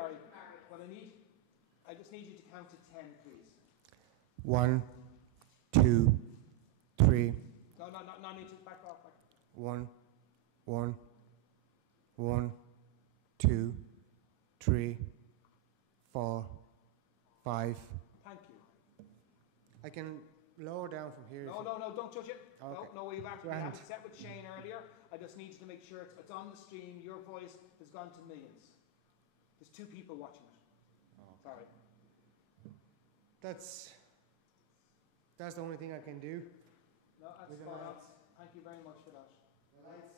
Barry. What I just need you to count to 10, please. 1, 2, 3. No, need to back off. 1, 1, 1, 2, 3, 4, 5. Thank you. I can lower down from here. No, don't touch it. Okay. No, we had it set with Shane earlier. I just need you to make sure it's on the stream. Your voice has gone to millions. There's 2 people watching it. Oh. Sorry. That's the only thing I can do. No, that's fine. Thank you very much for that. The lights.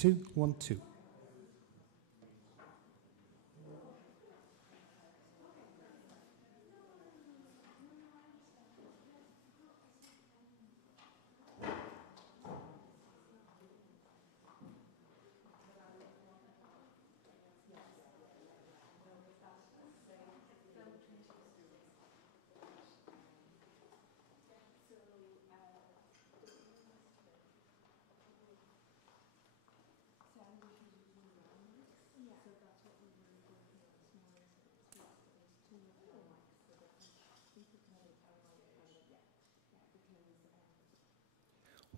2, 1, 2.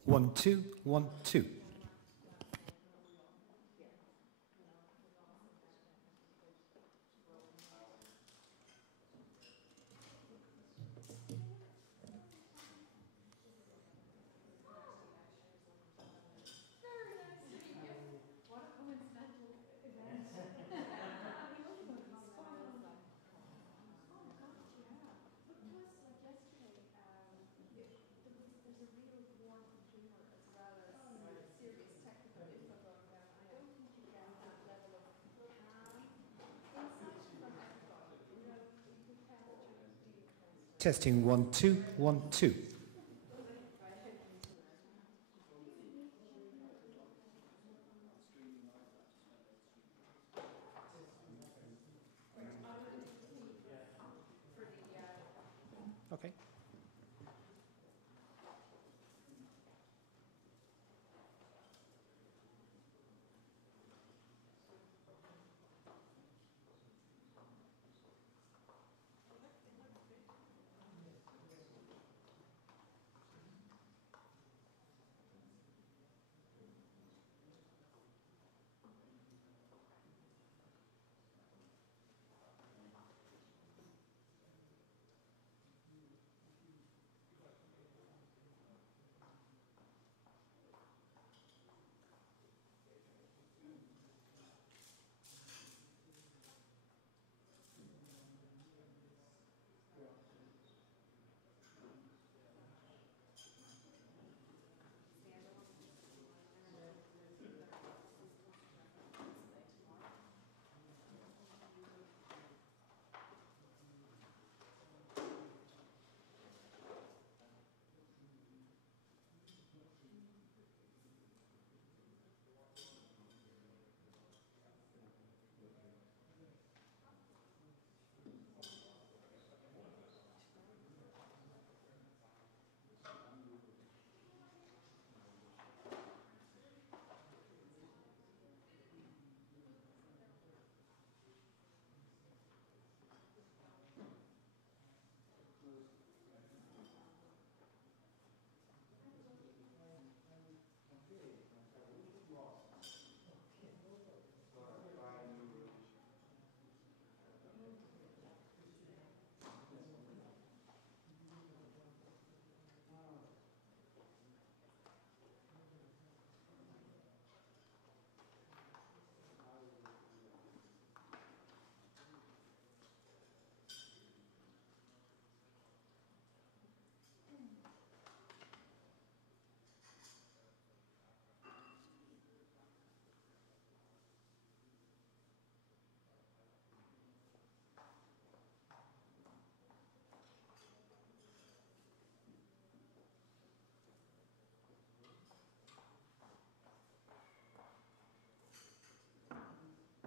One, two, 1, 2. Testing 1, 2, 1, 2. Okay.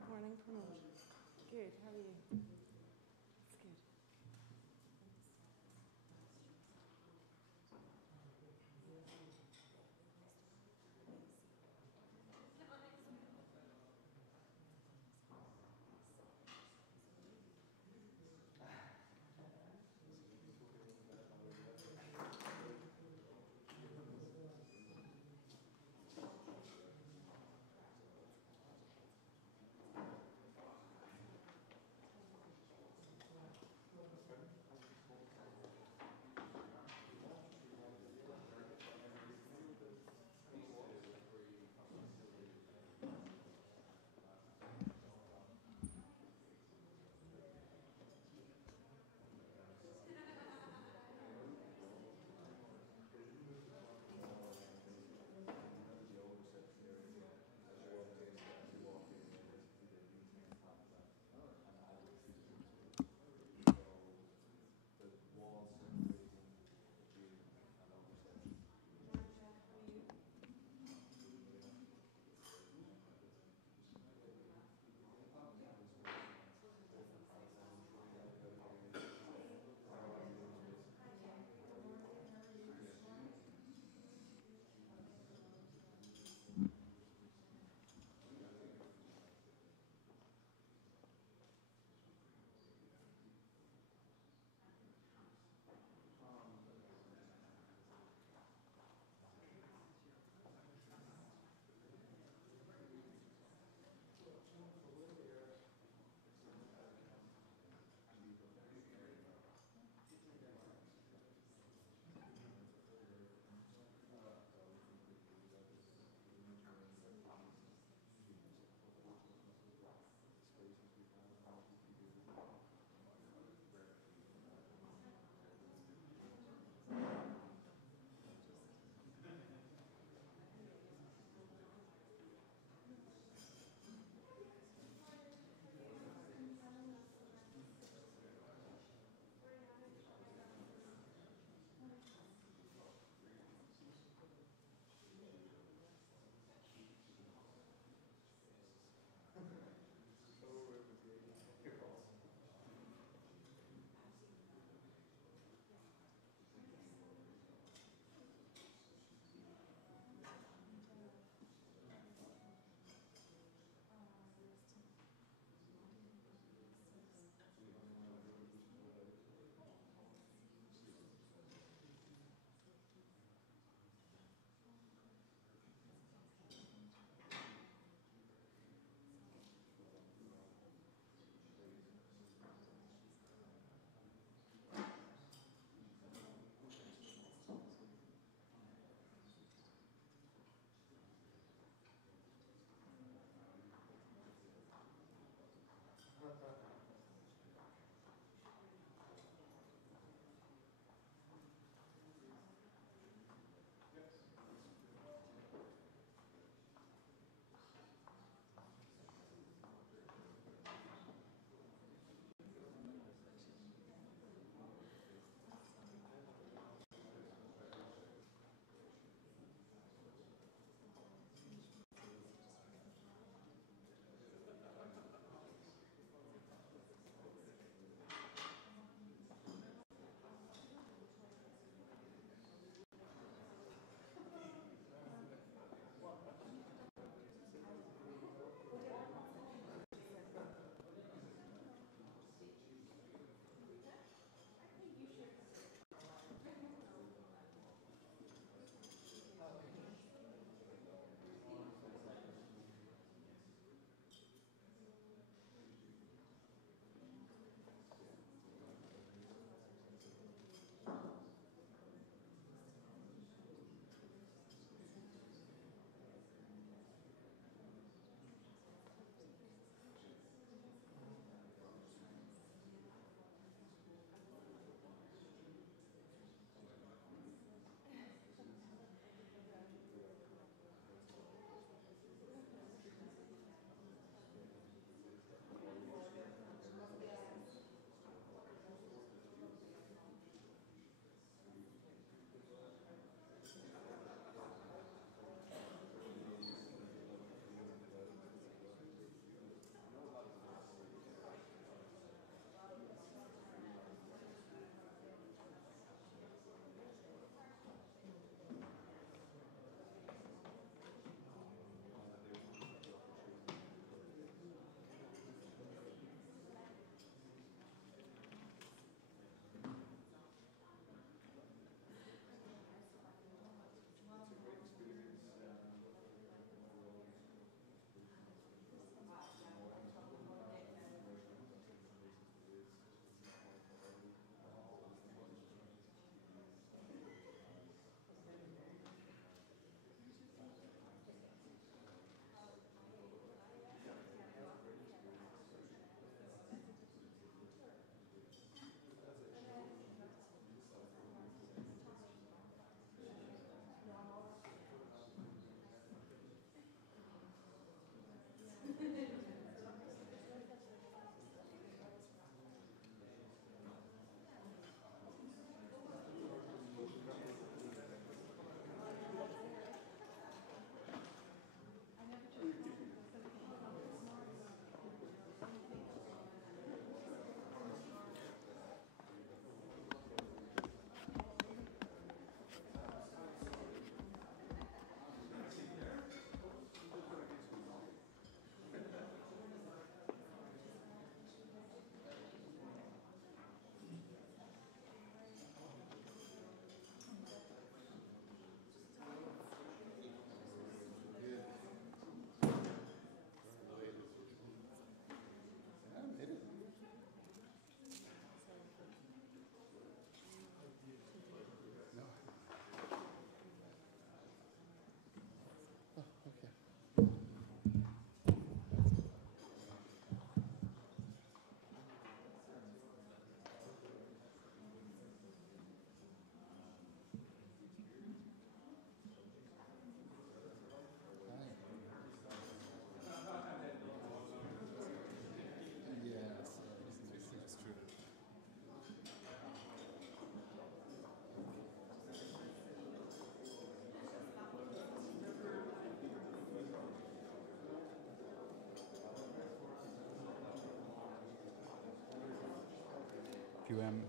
Morning, Pramod. Good, how are you? It's good.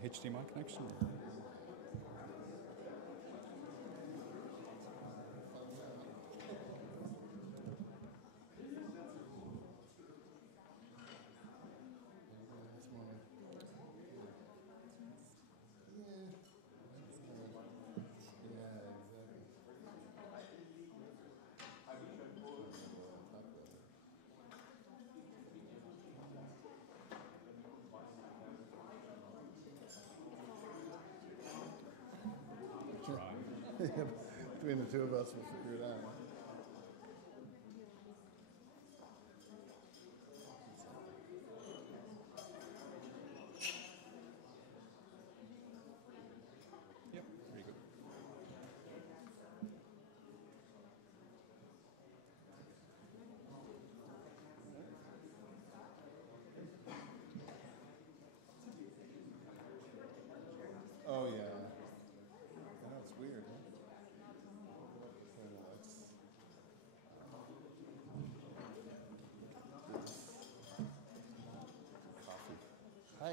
HDMI connection? Between the two of us, we'll figure it out. Yep, very good. Oh, yeah. I know, it's weird, huh? Coffee. Hi.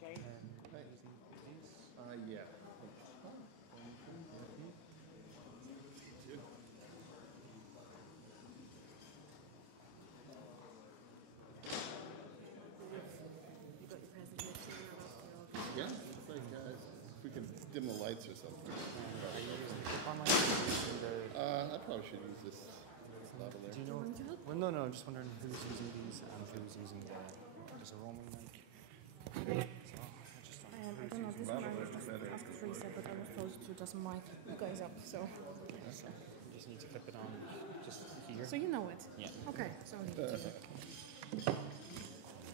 Shane? Yeah. You got your presentation Yeah, it's like, if we can dim the lights or something. Are you using the clip-on light or are you using the... I probably should use this level there. Do you know? Well, no, I'm just wondering who's using these and who's using the... There's a roaming mic. So, I just don't know. I don't know, this one I was just asked Teresa, but I was told to just mic you guys up, so. So, you just need to clip it on just here. So you know it? Yeah. Okay, so we need to check.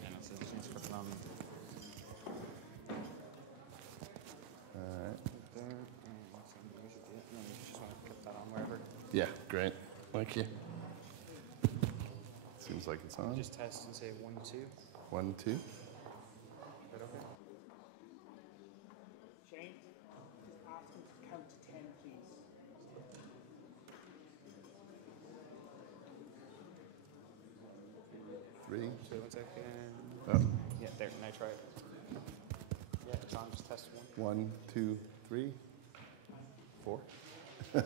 Yeah, no, so you just need to clip it on Alright. there. And that's what you usually do. And then you just want to clip that on wherever. Yeah, great. Thank you. Seems like it's on. Just test and say 1, 2. 1, 2. Right, okay. Shane, just ask him to count to 10, please. 3. So 1 second. Oh. Yeah, there. Now try it. Yeah, it's on. Just test 1. 1, 2, 3, 4. All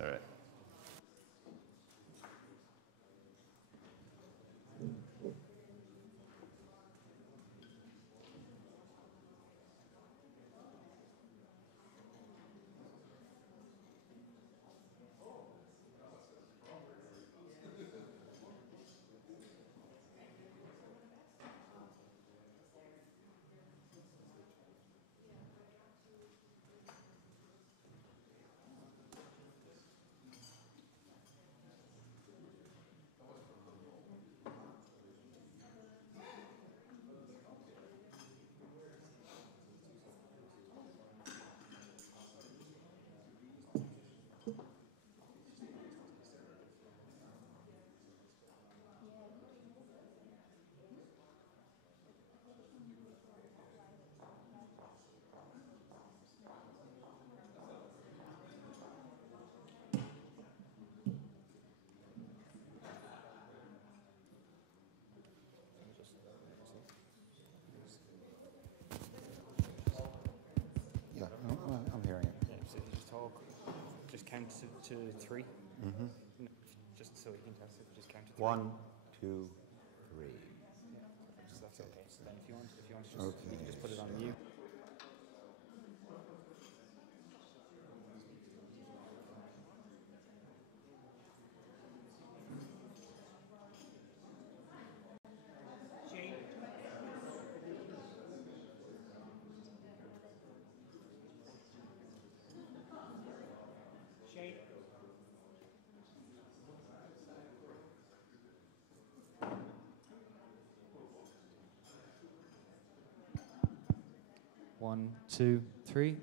right. count to 3. Mm-hmm. No, just so we can test it, just count to 3. 1, 2, 3. So that's okay. So then if you want to just, you can just put it on mute. Shane? Shane? One, two, three.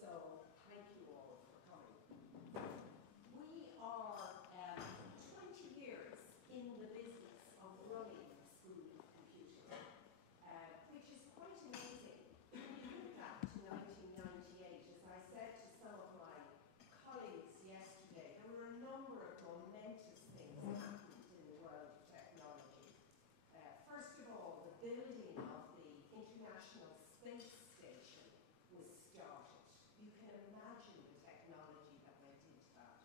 So thank you all for coming. We are 20 years in the business of running a school of computing, which is quite amazing. When you think back to 1998, as I said to some of my colleagues yesterday, there were a number of momentous things happened in the world of technology. First of all, the building of the International Space Station was started. You can imagine the technology that went into that.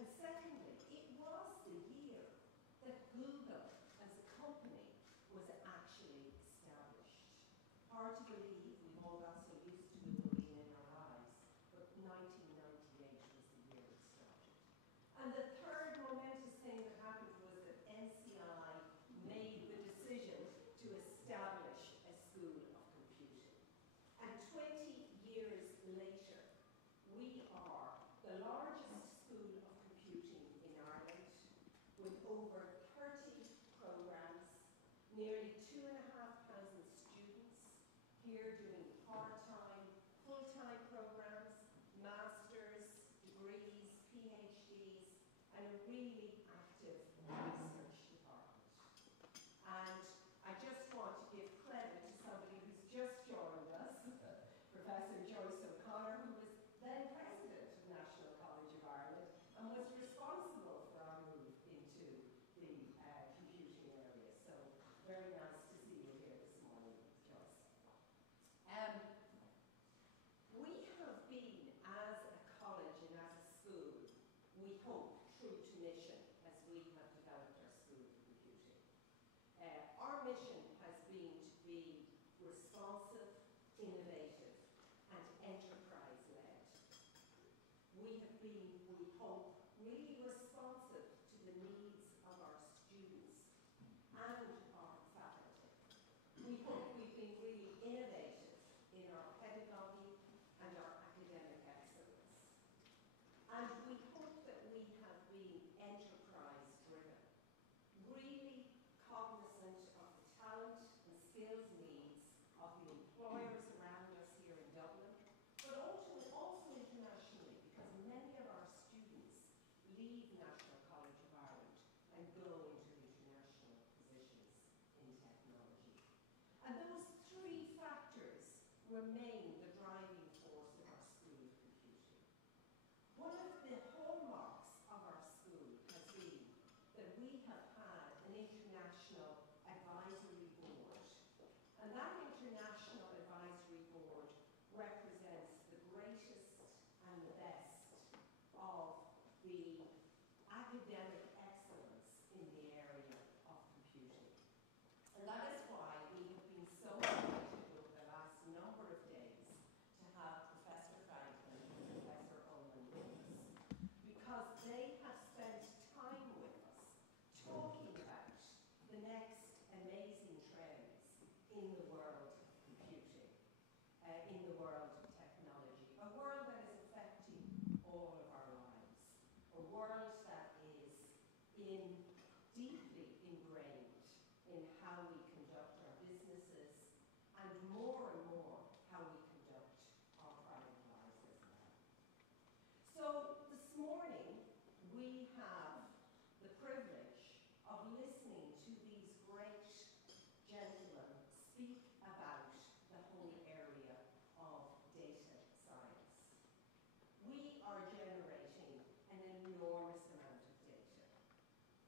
And secondly, it was the year that Google as a company was actually established. Hard to believe, we've all got so used to Google being in our lives, but 1998 was the year it started. And the third momentous thing that happened was that NCI made the decision to establish a school of computing. And 20 years later, we are the largest school of computing in Ireland, with over 30 programs, nearly 2,500 students here doing part-time, full-time programs, masters, degrees, PhDs, and a really active research department. And I just want to give credit to somebody who's just joined us, Professor Joyce O'Connor, who was then President of National College of Ireland and was responsible for our move into the computing area. So very nice to see you here this morning, Joyce. We have been, as a college and as a school, we hope, true to mission as we have developed our school of computing. Our mission has been to be responsive, innovative, and enterprise-led. We have been, we hope, really responsive to the needs of our students and our faculty. We hope we've been really innovative in our pedagogy and our academic excellence. And we hope that we have been enterprise-driven, really cognizant of the talent and skills needs of the employers around us here in Dublin, but also internationally, because many of our students leave National College of Ireland and go into international positions in technology. And those three factors remain the driving force of our school of computing. One of the hallmarks of our school has been that we have had an international advisory board. And that international advisory board represents the greatest and the best of the academic excellence in the area of computing. And that is why we have been so delighted over the last number of days to have Professor Franklin and Professor Ullman with us, because they have spent time with us talking about the next amazing trends in the world of computing, in the world of technology, a world that is affecting all of our lives, a world that is deeply ingrained in how we conduct our businesses, and more how we conduct our private lives as well. So this morning we have the privilege of listening to these great gentlemen speak about the whole area of data science. We are generating an enormous amount of data,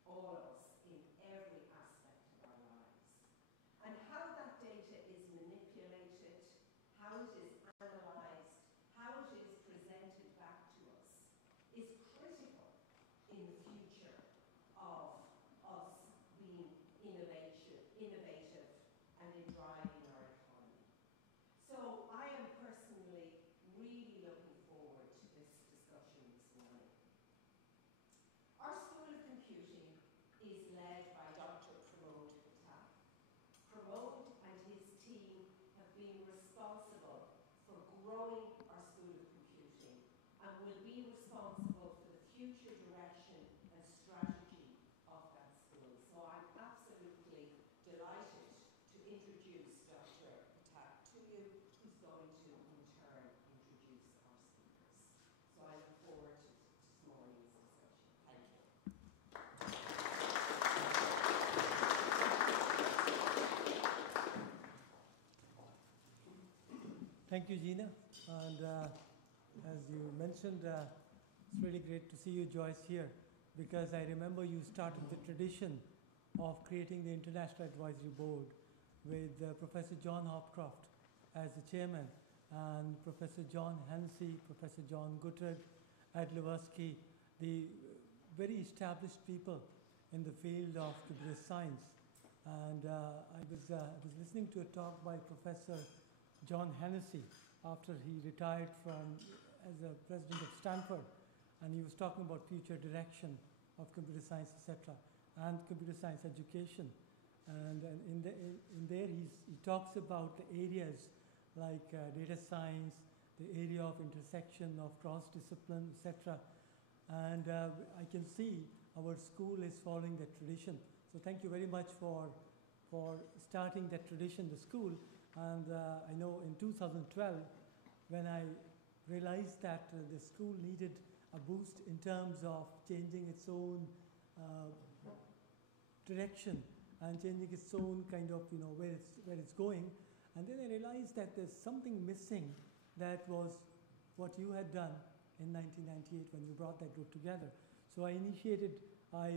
all of us, in every aspect of our lives. And how that data is manipulated, how it is analyzed, how it is presented back to us, is critical in the future of us being innovative and in driving our economy. So I am personally really looking forward to this discussion this morning. Our School of Computing is led by Dr. Pramod Patel. Pramod and his team have been responsible for growing our School of Computing and will be responsible for the future direction and Thank you, Gina. And as you mentioned, it's really great to see you, Joyce, here, because I remember you started the tradition of creating the International Advisory Board with Professor John Hopcroft as the chairman, and Professor John Hennessy, Professor John Guttag, Ed Lewowski, the very established people in the field of computer science. And I was listening to a talk by Professor John Hennessy after he retired as a president of Stanford, and he was talking about future direction of computer science, etc., and computer science education. And in there he talks about the areas like data science, the area of intersection of cross-discipline, etc. And I can see our school is following that tradition. So thank you very much for starting that tradition, the school. And I know in 2012, when I realized that the school needed a boost in terms of changing its own direction and changing its own kind of, where it's going. And then I realized that there's something missing that was what you had done in 1998 when you brought that group together. So I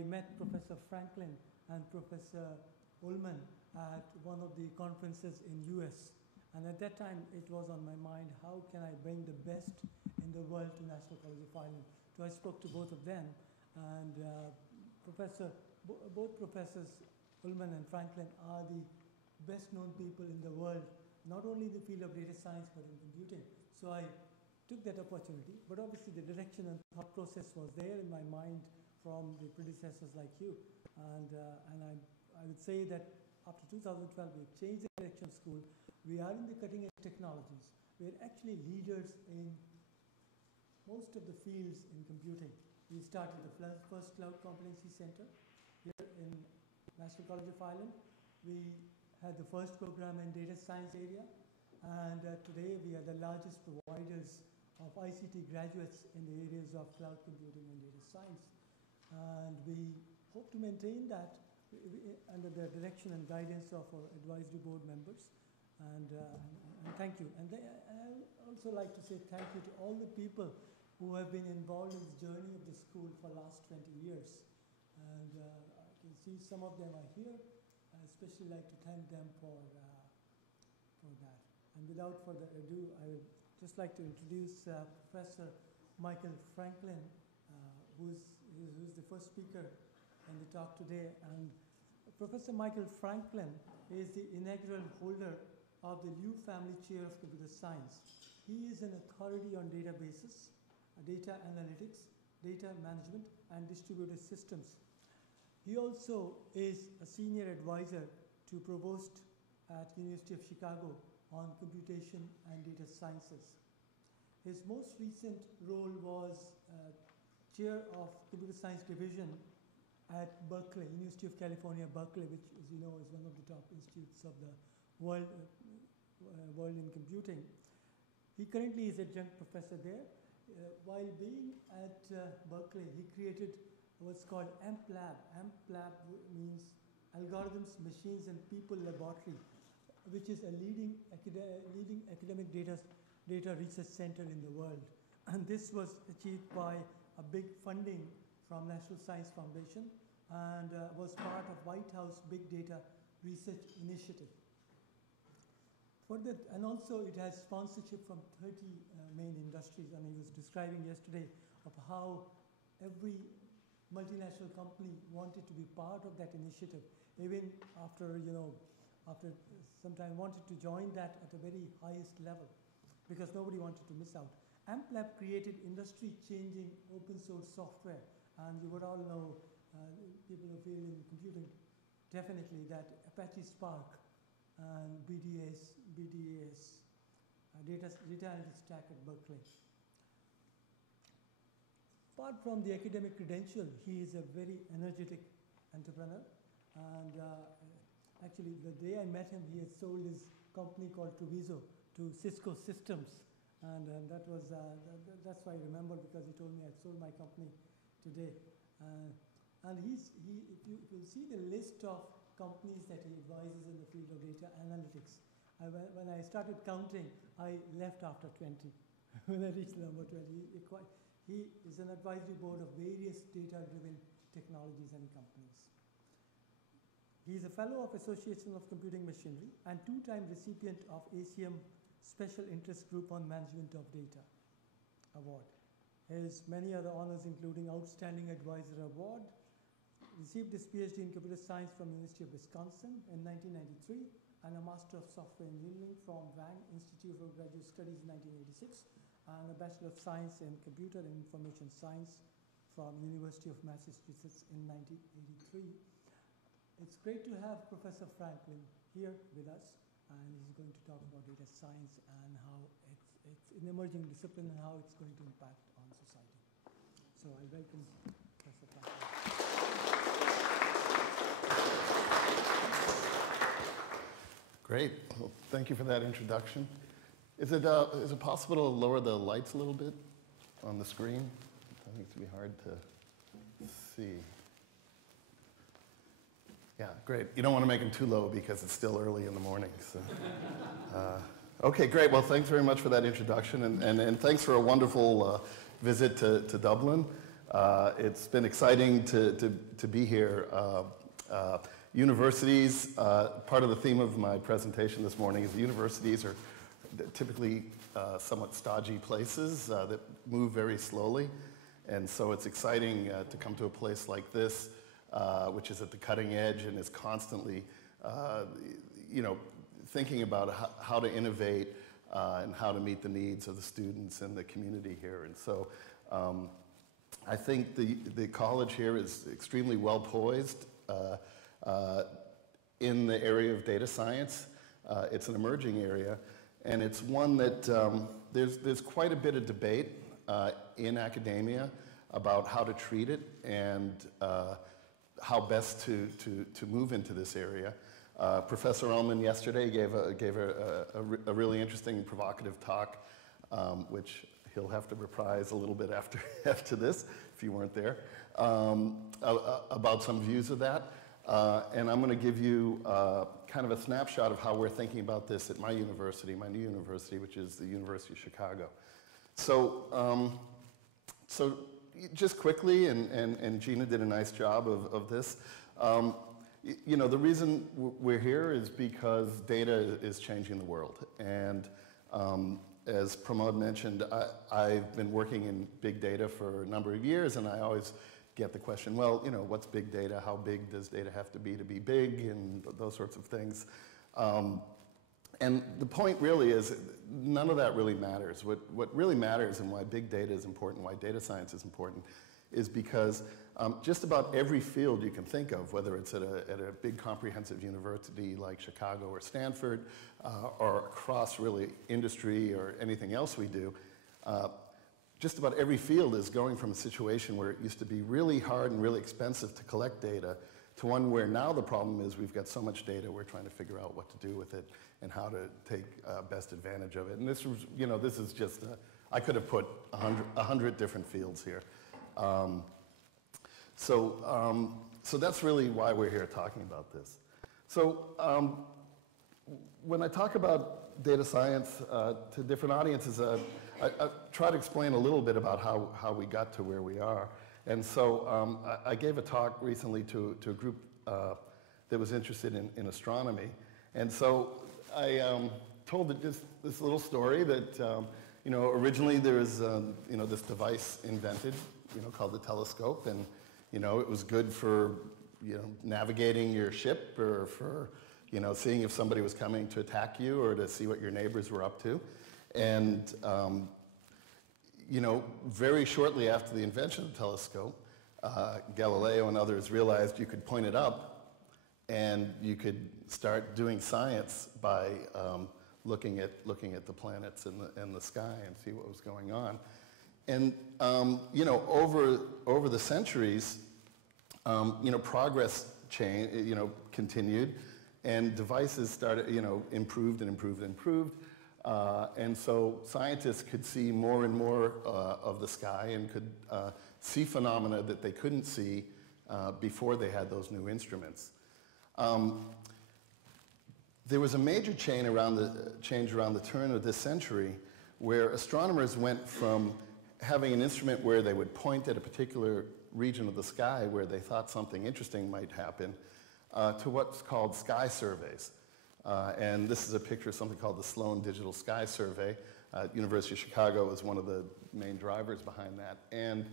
met Professor Franklin and Professor Ullman at one of the conferences in US. And at that time, it was on my mind, how can I bring the best in the world to National College of Ireland? So I spoke to both of them, and both Professors Ullman and Franklin are the best known people in the world, not only in the field of data science, but in computing. So I took that opportunity, but obviously the direction and thought process was there in my mind from the predecessors like you. And I would say that after 2012, we've changed the direction of school. We are in the cutting edge technologies. We're actually leaders in most of the fields in computing. We started the first Cloud Competency Center here in National College of Ireland. We had the first program in data science area, and today we are the largest providers of ICT graduates in the areas of cloud computing and data science. And we hope to maintain that under the direction and guidance of our advisory board members. And thank you. And I also like to say thank you to all the people who have been involved in this journey of the school for the last 20 years. And I can see some of them are here. I especially like to thank them for that. And without further ado, I would just like to introduce Professor Michael Franklin, who's the first speaker in the talk today. And Professor Michael Franklin is the inaugural holder of the Liu Family Chair of Computer Science. He is an authority on databases, data analytics, data management, and distributed systems. He also is a senior advisor to Provost at University of Chicago on computation and data sciences. His most recent role was chair of computer science division at Berkeley, University of California, Berkeley, which, as you know, is one of the top institutes of the world in computing. He currently is adjunct professor there. While being at Berkeley, he created what's called AMP-Lab. AMP-Lab means Algorithms, Machines, and People Laboratory, which is a leading academic data research center in the world. And this was achieved by a big funding from National Science Foundation and was part of White House Big Data Research Initiative. And also it has sponsorship from 30 main industries, and he was describing yesterday of how every multinational company wanted to be part of that initiative, even after some time wanted to join that at a very highest level, because nobody wanted to miss out. AMP-Lab created industry-changing open source software, and you would all know, people who feel in computing, definitely that Apache Spark and BDS, data analytics stack at Berkeley. Apart from the academic credential, he is a very energetic entrepreneur. And actually, the day I met him, he had sold his company called Treviso to Cisco Systems. And that's why I remember, because he told me I'd sold my company today. And if you see the list of companies that he advises in the field of data analytics, When I started counting, I left after 20. When I reached number 20, he is an advisory board of various data-driven technologies and companies. He is a fellow of Association of Computing Machinery and two-time recipient of ACM Special Interest Group on Management of Data Award. His many other honors including Outstanding Advisor Award, received his PhD in Computer Science from University of Wisconsin in 1993, and a Master of Software Engineering from Wang Institute for Graduate Studies in 1986, and a Bachelor of Science in Computer and Information Science from University of Massachusetts in 1983. It's great to have Professor Franklin here with us, and he's going to talk about data science and how it's an emerging discipline and how it's going to impact on society. So I welcome Professor Franklin. Great. Well, thank you for that introduction. Is it possible to lower the lights a little bit on the screen? I think it's going to be hard to see. Yeah, great. You don't want to make them too low because it's still early in the morning. So. Okay, great. Well, thanks very much for that introduction, and thanks for a wonderful visit to Dublin. It's been exciting to be here. Universities, part of the theme of my presentation this morning is the universities are typically somewhat stodgy places that move very slowly. And so it's exciting to come to a place like this, which is at the cutting edge and is constantly, thinking about how to innovate and how to meet the needs of the students and the community here. And so I think the college here is extremely well poised in the area of data science. It's an emerging area, and it's one that there's quite a bit of debate in academia about how to treat it and how best to move into this area. Professor Ullman yesterday gave a really interesting and provocative talk, which he'll have to reprise a little bit after this, if you weren't there, about some views of that. And I'm going to give you kind of a snapshot of how we're thinking about this at my university, my new university, which is the University of Chicago. So, so just quickly, and Gina did a nice job of this. The reason we're here is because data is changing the world. And as Pramod mentioned, I've been working in big data for a number of years, and I always get the question, well, what's big data? How big does data have to be big? And those sorts of things. And the point really is, none of that really matters. What really matters and why big data is important, why data science is important, is because just about every field you can think of, whether it's at a big comprehensive university like Chicago or Stanford, or across really industry or anything else we do, just about every field is going from a situation where it used to be really hard and really expensive to collect data to one where now the problem is we've got so much data, we're trying to figure out what to do with it and how to take best advantage of it. And this was, this is just, I could have put 100 different fields here. So that's really why we're here talking about this. So when I talk about data science to different audiences, I try to explain a little bit about how we got to where we are. And so I gave a talk recently to a group that was interested in astronomy. And so I told this little story that, originally there was, this device invented, called the telescope. And, it was good for, navigating your ship or for, seeing if somebody was coming to attack you or to see what your neighbors were up to. And, very shortly after the invention of the telescope, Galileo and others realized you could point it up and you could start doing science by looking at the planets and the sky and see what was going on. And, over the centuries, progress continued, and devices started, improved and improved and improved. And so scientists could see more and more of the sky and could see phenomena that they couldn't see before they had those new instruments. there was a major change around the turn of this century where astronomers went from having an instrument where they would point at a particular region of the sky where they thought something interesting might happen to what's called sky surveys. And this is a picture of something called the Sloan Digital Sky Survey. University of Chicago was one of the main drivers behind that. And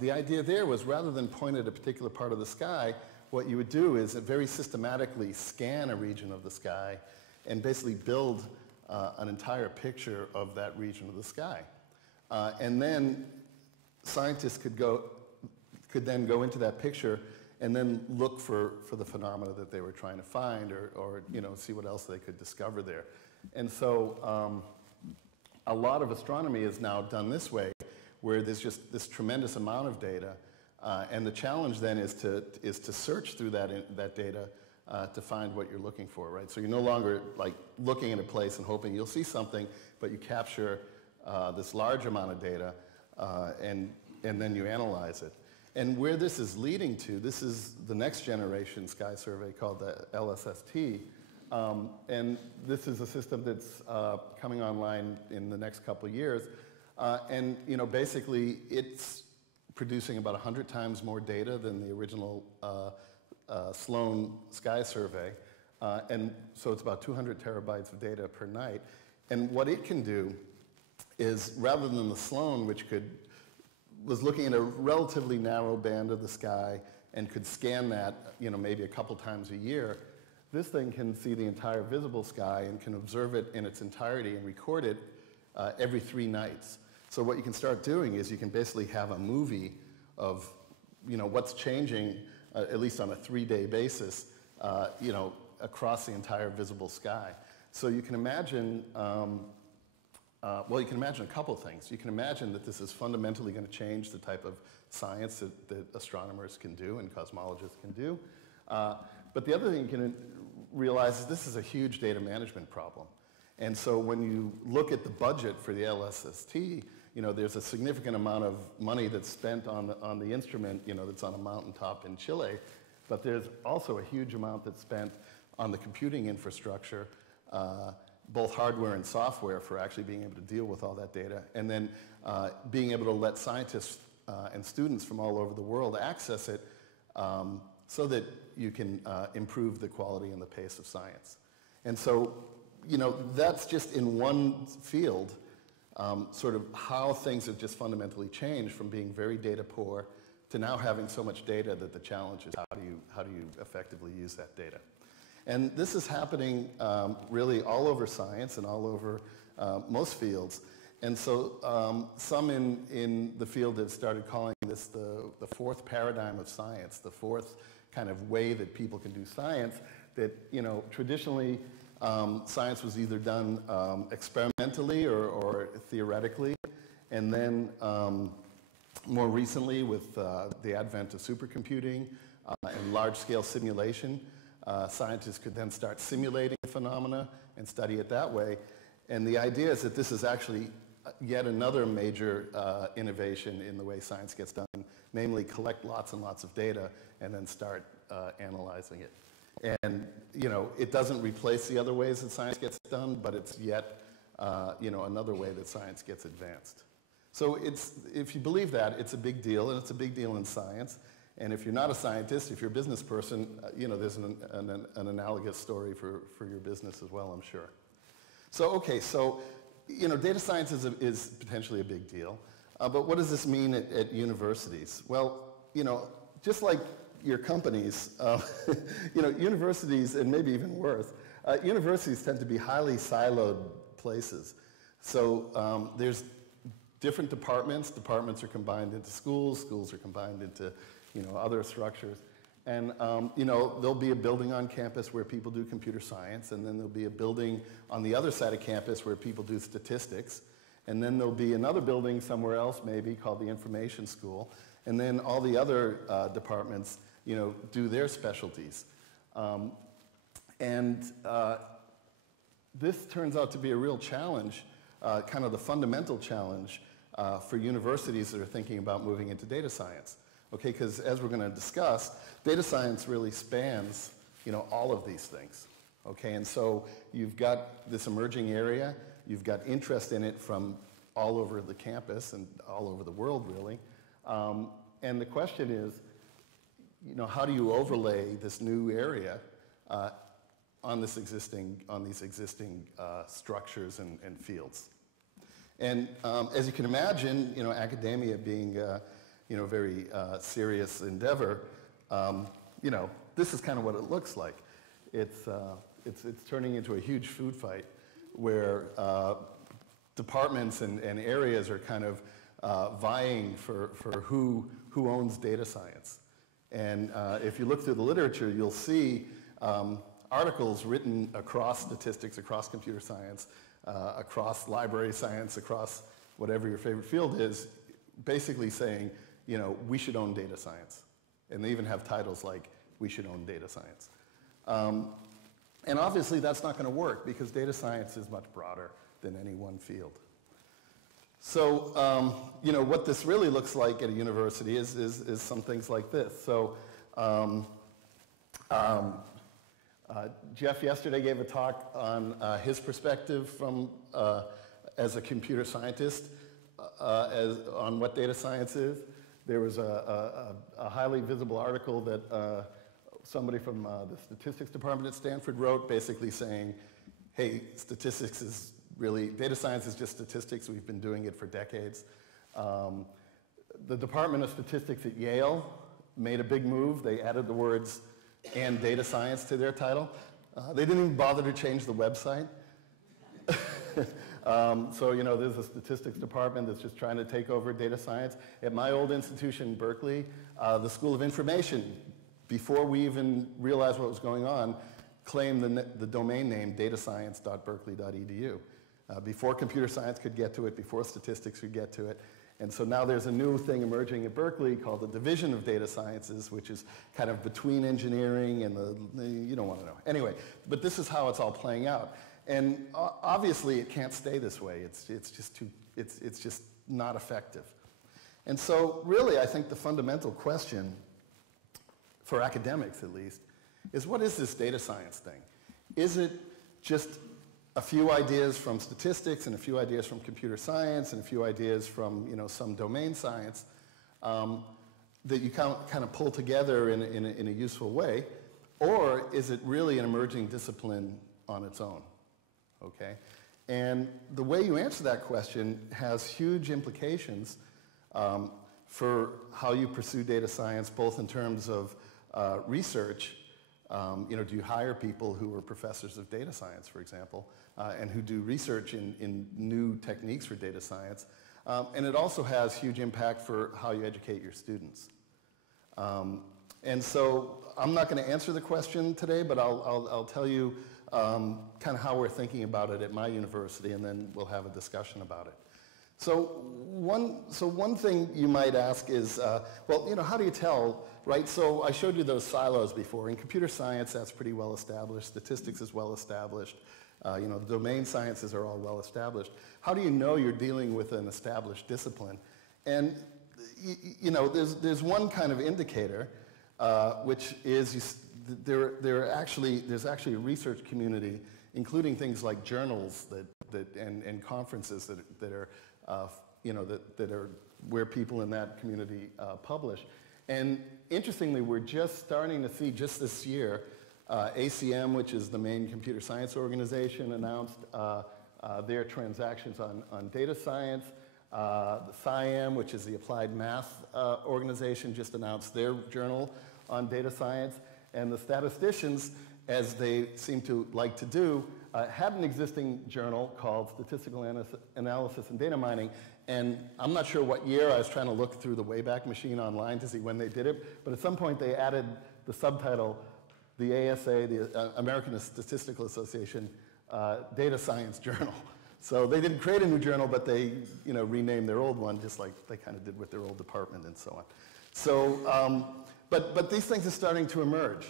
the idea there was rather than point at a particular part of the sky, what you would do is very systematically scan a region of the sky and basically build an entire picture of that region of the sky. And then scientists could then go into that picture and then look for the phenomena that they were trying to find or see what else they could discover there. And so a lot of astronomy is now done this way, where there's just this tremendous amount of data, and the challenge then is to search through that data to find what you're looking for, right? So you're no longer like looking at a place and hoping you'll see something, but you capture this large amount of data and then you analyze it. And where this is leading to, this is the next generation sky survey called the LSST. And this is a system that's coming online in the next couple of years. And basically it's producing about 100 times more data than the original Sloan Sky Survey. And so it's about 200 terabytes of data per night. And what it can do is, rather than the Sloan, which was looking at a relatively narrow band of the sky and could scan that, maybe a couple times a year, this thing can see the entire visible sky and can observe it in its entirety and record it every 3 nights. So what you can start doing is you can basically have a movie of, what's changing, at least on a 3-day basis, across the entire visible sky. So you can imagine, you can imagine a couple things. You can imagine that this is fundamentally going to change the type of science that astronomers can do and cosmologists can do. But the other thing you can realize is this is a huge data management problem. And so when you look at the budget for the LSST, there's a significant amount of money that's spent on the instrument, that's on a mountaintop in Chile. But there's also a huge amount that's spent on the computing infrastructure, both hardware and software, for actually being able to deal with all that data, and then being able to let scientists and students from all over the world access it so that you can improve the quality and the pace of science. And so, that's just in one field, sort of how things have just fundamentally changed from being very data poor to now having so much data that the challenge is how do you effectively use that data. And this is happening really all over science and all over most fields. And so some in the field have started calling this the fourth paradigm of science, the fourth kind of way that people can do science, that traditionally science was either done experimentally or theoretically. And then more recently, with the advent of supercomputing and large-scale simulation, scientists could then start simulating phenomena and study it that way. And the idea is that this is actually yet another major innovation in the way science gets done, namely collect lots and lots of data and then start analyzing it. And it doesn't replace the other ways that science gets done, but it's yet another way that science gets advanced. So if you believe that, it's a big deal, and it's a big deal in science. And if you're not a scientist, if you're a business person, there's an analogous story for your business as well, I'm sure. So, okay, so, data science is potentially a big deal. But what does this mean at universities? Well, just like your companies, universities, and maybe even worse, universities tend to be highly siloed places. So there's different departments. Departments are combined into schools. Schools are combined into other structures. And, there'll be a building on campus where people do computer science, and then there'll be a building on the other side of campus where people do statistics, and then there'll be another building somewhere else maybe called the information school, and then all the other departments, do their specialties. This turns out to be a real challenge, kind of the fundamental challenge for universities that are thinking about moving into data science. Okay, because as we're going to discuss, data science really spans, all of these things. Okay, and so you've got this emerging area, you've got interest in it from all over the campus and all over the world, really. And the question is, how do you overlay this new area on these existing structures and fields? And as you can imagine, academia being a very serious endeavor, this is kind of what it looks like. It's turning into a huge food fight where departments and areas are kind of vying for who owns data science. And if you look through the literature, you'll see articles written across statistics, across computer science, across library science, across whatever your favorite field is, basically saying, we should own data science. And they even have titles like, we should own data science. And obviously that's not going to work because data science is much broader than any one field. So, what this really looks like at a university is some things like this. So, Jeff yesterday gave a talk on his perspective from as a computer scientist on what data science is. There was a highly visible article that somebody from the statistics department at Stanford wrote, basically saying, hey, statistics is really, data science is just statistics. We've been doing it for decades. The Department of Statistics at Yale made a big move. They added the words and data science to their title. They didn't even bother to change the website. So, there's a statistics department that's just trying to take over data science. At my old institution, Berkeley, the School of Information, before we even realized what was going on, claimed the domain name datascience.berkeley.edu. Before computer science could get to it, before statistics could get to it. And so now there's a new thing emerging at Berkeley called the Division of Data Sciences, which is kind of between engineering and you don't want to know. Anyway, but this is how it's all playing out. And obviously it can't stay this way. It's just not effective. And so really I think the fundamental question, for academics at least, is what is this data science thing? Is it just a few ideas from statistics and a few ideas from computer science and a few ideas from some domain science that you kind of pull together in a useful way? Or is it really an emerging discipline on its own? Okay? And the way you answer that question has huge implications for how you pursue data science, both in terms of research. Do you hire people who are professors of data science, for example, and who do research in new techniques for data science? And it also has huge impact for how you educate your students. And so I'm not going to answer the question today, but I'll tell you kind of how we're thinking about it at my university, and then we'll have a discussion about it. So one thing you might ask is, how do you tell, right? So I showed you those silos before. In computer science, that's pretty well established. Statistics is well established. The domain sciences are all well established. How do you know you're dealing with an established discipline? And there's one kind of indicator, which is there's actually a research community, including things like journals and conferences that are that are where people in that community publish. And interestingly, we're just starting to see, just this year, ACM, which is the main computer science organization, announced their transactions on data science. The SciAm, which is the applied math organization, just announced their journal on data science. And the statisticians, as they seem to like to do, had an existing journal called Statistical Analysis and Data Mining. And I'm not sure what year. I was trying to look through the Wayback Machine online to see when they did it. But at some point, they added the subtitle, the ASA, the American Statistical Association Data Science Journal. So they didn't create a new journal, but they renamed their old one, just like they kind of did with their old department and so on. So, but these things are starting to emerge.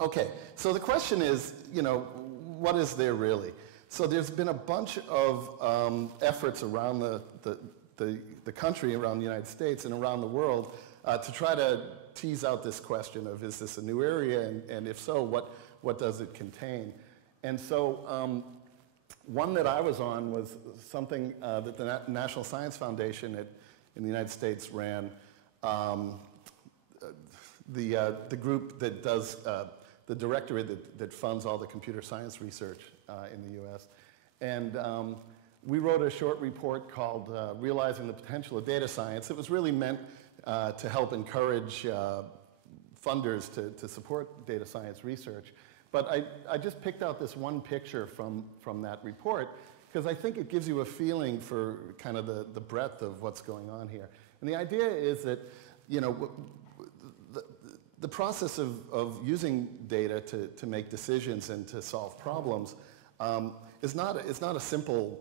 Okay, so the question is, what is there really? So there's been a bunch of efforts around the country, around the United States and around the world to try to tease out this question of, is this a new area? And if so, what what does it contain. And so one that I was on was something that the National Science Foundation in the United States ran. The group that does, the directorate that funds all the computer science research in the US. And we wrote a short report called Realizing the Potential of Data Science. It was really meant to help encourage funders to support data science research. But I just picked out this one picture from that report because I think it gives you a feeling for kind of the breadth of what's going on here. And the idea is that, you know, the process of using data to make decisions and to solve problems is not a simple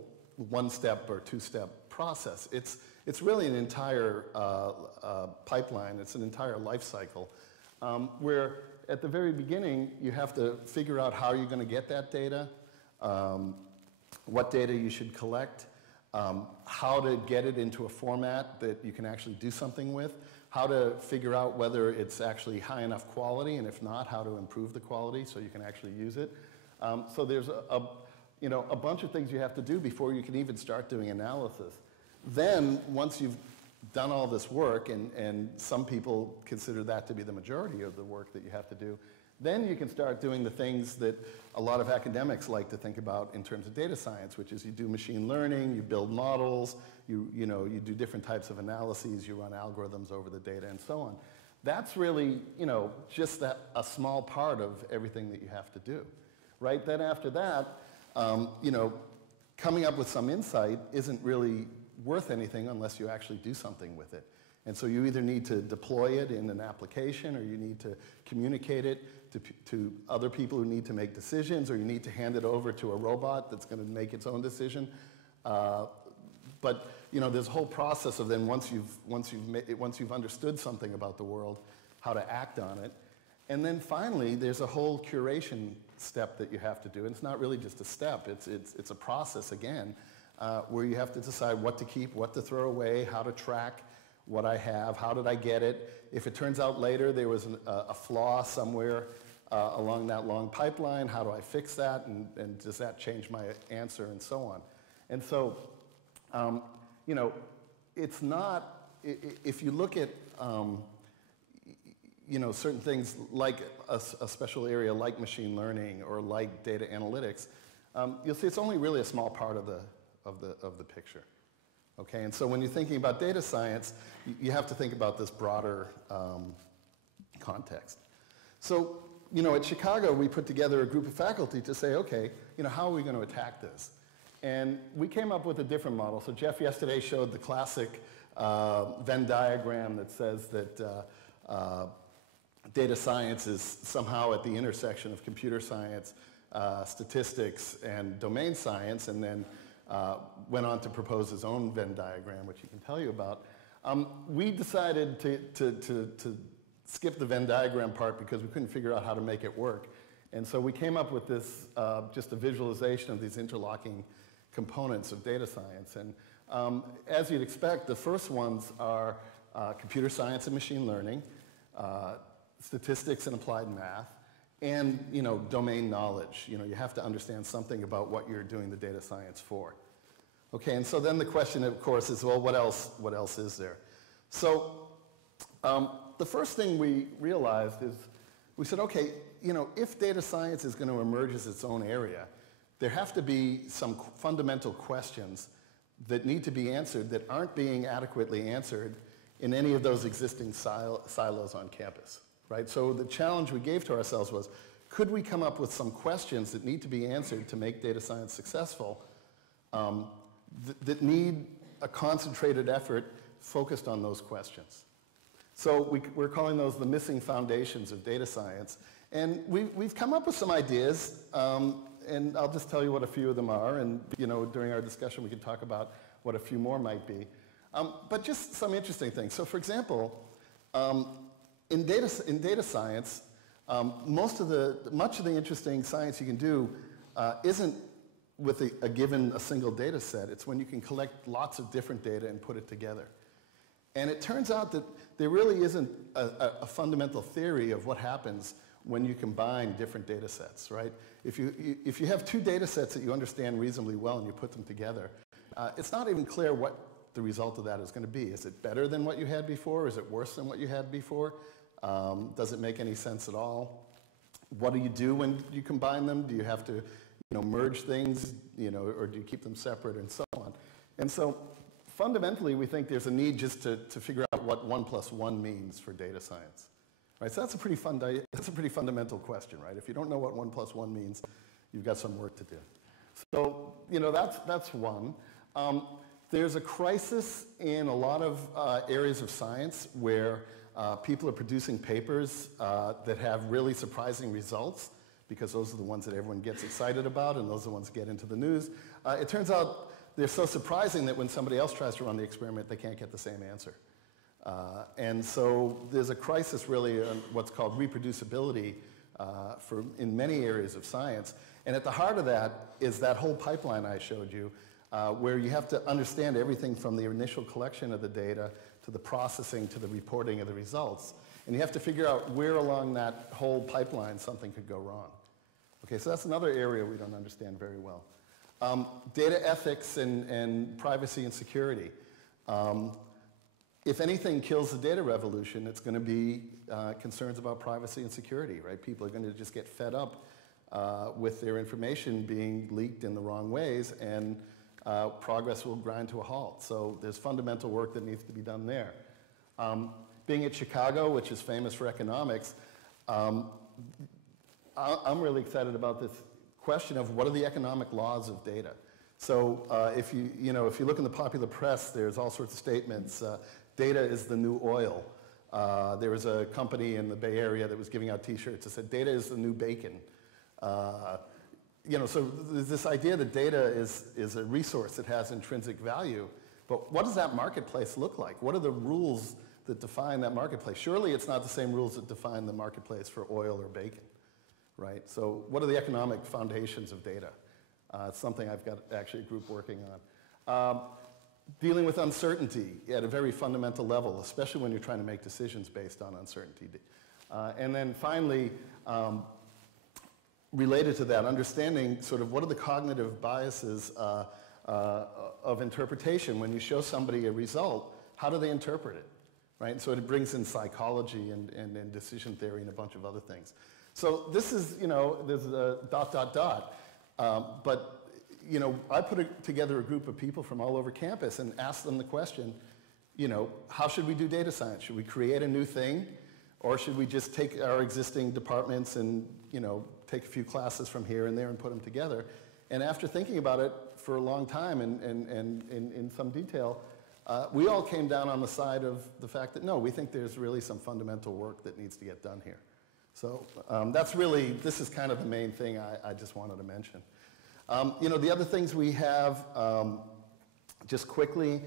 one-step or two-step process. It's really an entire pipeline. It's an entire life cycle where at the very beginning you have to figure out how you're going to get that data, what data you should collect, how to get it into a format that you can actually do something with, how to figure out whether it's actually high enough quality, and if not, how to improve the quality so you can actually use it. So there's a bunch of things you have to do before you can even start doing analysis. Then, once you've done all this work, and some people consider that to be the majority of the work that you have to do, then you can start doing the things that a lot of academics like to think about in terms of data science, which is you do machine learning, you build models, you do different types of analyses, you run algorithms over the data, and so on. That's really, just a small part of everything that you have to do, right? Then after that, coming up with some insight isn't really worth anything unless you actually do something with it. And so you either need to deploy it in an application, or you need to communicate it to other people who need to make decisions, or you need to hand it over to a robot that's going to make its own decision. But there's a whole process of then once you've understood something about the world, how to act on it. And then finally, there's a whole curation step that you have to do. And it's not really just a step, it's a process again, where you have to decide what to keep, what to throw away, how to track what I have, how did I get it. If it turns out later there was a flaw somewhere along that long pipeline, how do I fix that, and does that change my answer, and so on. And so, it's not, if you look at, certain things like a special area like machine learning or like data analytics, you'll see it's only really a small part of the picture. Okay, and so when you're thinking about data science, you have to think about this broader context. So, at Chicago, we put together a group of faculty to say, okay, how are we going to attack this? And we came up with a different model. So Jeff yesterday showed the classic Venn diagram that says that data science is somehow at the intersection of computer science, statistics, and domain science, and then went on to propose his own Venn diagram, which he can tell you about. We decided to skip the Venn diagram part because we couldn't figure out how to make it work. And so we came up with this, just a visualization of these interlocking components of data science. And as you'd expect, the first ones are computer science and machine learning, statistics and applied math, and domain knowledge. You have to understand something about what you're doing the data science for. Okay, and so then the question, of course, is, well, what else is there? So the first thing we realized is, we said, okay, if data science is going to emerge as its own area, there have to be some fundamental questions that need to be answered that aren't being adequately answered in any of those existing silos on campus, right? So the challenge we gave to ourselves was, could we come up with some questions that need to be answered to make data science successful that need a concentrated effort focused on those questions? So we're calling those the missing foundations of data science. And we've come up with some ideas, and I'll just tell you what a few of them are, and during our discussion we can talk about what a few more might be. But just some interesting things. So for example, in data science, much of the interesting science you can do isn't with a single data set. It's when you can collect lots of different data and put it together. And it turns out that there really isn't a fundamental theory of what happens when you combine different data sets, right? If you have two data sets that you understand reasonably well and you put them together, it's not even clear what the result of that is going to be. Is it better than what you had before? Is it worse than what you had before? Does it make any sense at all? What do you do when you combine them? Do you have to merge things, or do you keep them separate and so on? And so fundamentally, we think there's a need just to figure out what 1 + 1 means for data science. Right, so that's a pretty fundamental question, right? If you don't know what 1 + 1 means, you've got some work to do. So, that's one. There's a crisis in a lot of areas of science where people are producing papers that have really surprising results, because those are the ones that everyone gets excited about, and those are the ones that get into the news. It turns out they're so surprising that when somebody else tries to run the experiment, they can't get the same answer. And so there's a crisis really on what's called reproducibility in many areas of science. And at the heart of that is that whole pipeline I showed you, where you have to understand everything from the initial collection of the data to the processing to the reporting of the results. And you have to figure out where along that whole pipeline something could go wrong. Okay, so that's another area we don't understand very well. Data ethics and privacy and security. If anything kills the data revolution, it's going to be concerns about privacy and security, right? People are going to just get fed up with their information being leaked in the wrong ways, and progress will grind to a halt. So there's fundamental work that needs to be done there. Being at Chicago, which is famous for economics, I'm really excited about this question of what are the economic laws of data. So if you look in the popular press, there's all sorts of statements. Data is the new oil. There was a company in the Bay Area that was giving out T-shirts that said, data is the new bacon. So there's this idea that data is a resource that has intrinsic value, but what does that marketplace look like? What are the rules that define that marketplace? Surely it's not the same rules that define the marketplace for oil or bacon, right? So what are the economic foundations of data? It's something I've got actually a group working on. Dealing with uncertainty at a very fundamental level, especially when you're trying to make decisions based on uncertainty. And then finally, related to that, understanding sort of what are the cognitive biases of interpretation. When you show somebody a result, how do they interpret it, right? So it brings in psychology and decision theory and a bunch of other things. So this is, there's a ... But I put together a group of people from all over campus and asked them the question, how should we do data science? Should we create a new thing? Or should we just take our existing departments and, take a few classes from here and there and put them together? And after thinking about it for a long time and in some detail, we all came down on the side of the fact that, no, we think there's really some fundamental work that needs to get done here. So this is kind of the main thing I just wanted to mention. The other things we have, just quickly,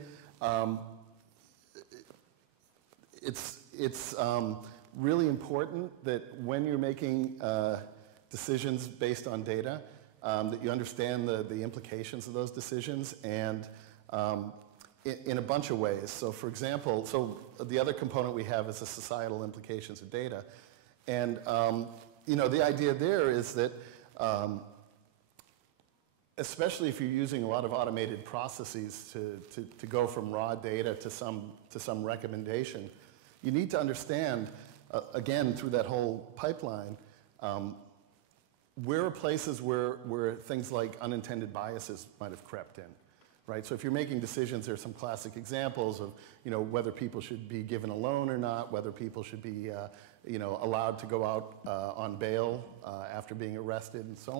it's really important that when you're making decisions based on data, that you understand the implications of those decisions, and in a bunch of ways. So for example, the other component we have is the societal implications of data. And the idea there is that especially if you're using a lot of automated processes to go from raw data to some recommendation, you need to understand, again, through that whole pipeline, where are places where things like unintended biases might have crept in, right? So if you're making decisions, there's some classic examples of, whether people should be given a loan or not, whether people should be, allowed to go out on bail after being arrested and so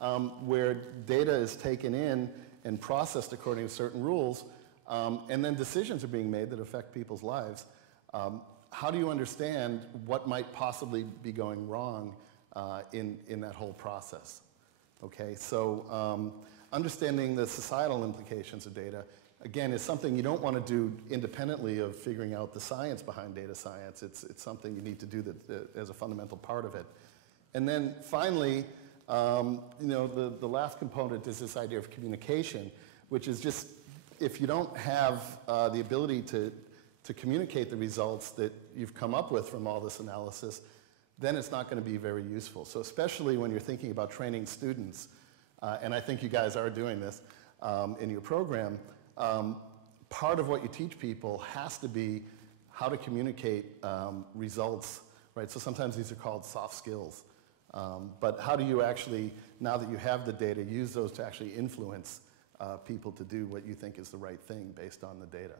on, where data is taken in and processed according to certain rules, and then decisions are being made that affect people's lives. How do you understand what might possibly be going wrong in that whole process? Okay, so understanding the societal implications of data, again, is something you don't want to do independently of figuring out the science behind data science. It's something you need to do as a fundamental part of it. And then finally, the last component is this idea of communication, which is just, if you don't have the ability to communicate the results that you've come up with from all this analysis, then it's not going to be very useful. So especially when you're thinking about training students, and I think you guys are doing this in your program, part of what you teach people has to be how to communicate results, right? So sometimes these are called soft skills. But how do you actually, now that you have the data, use those to actually influence people to do what you think is the right thing based on the data?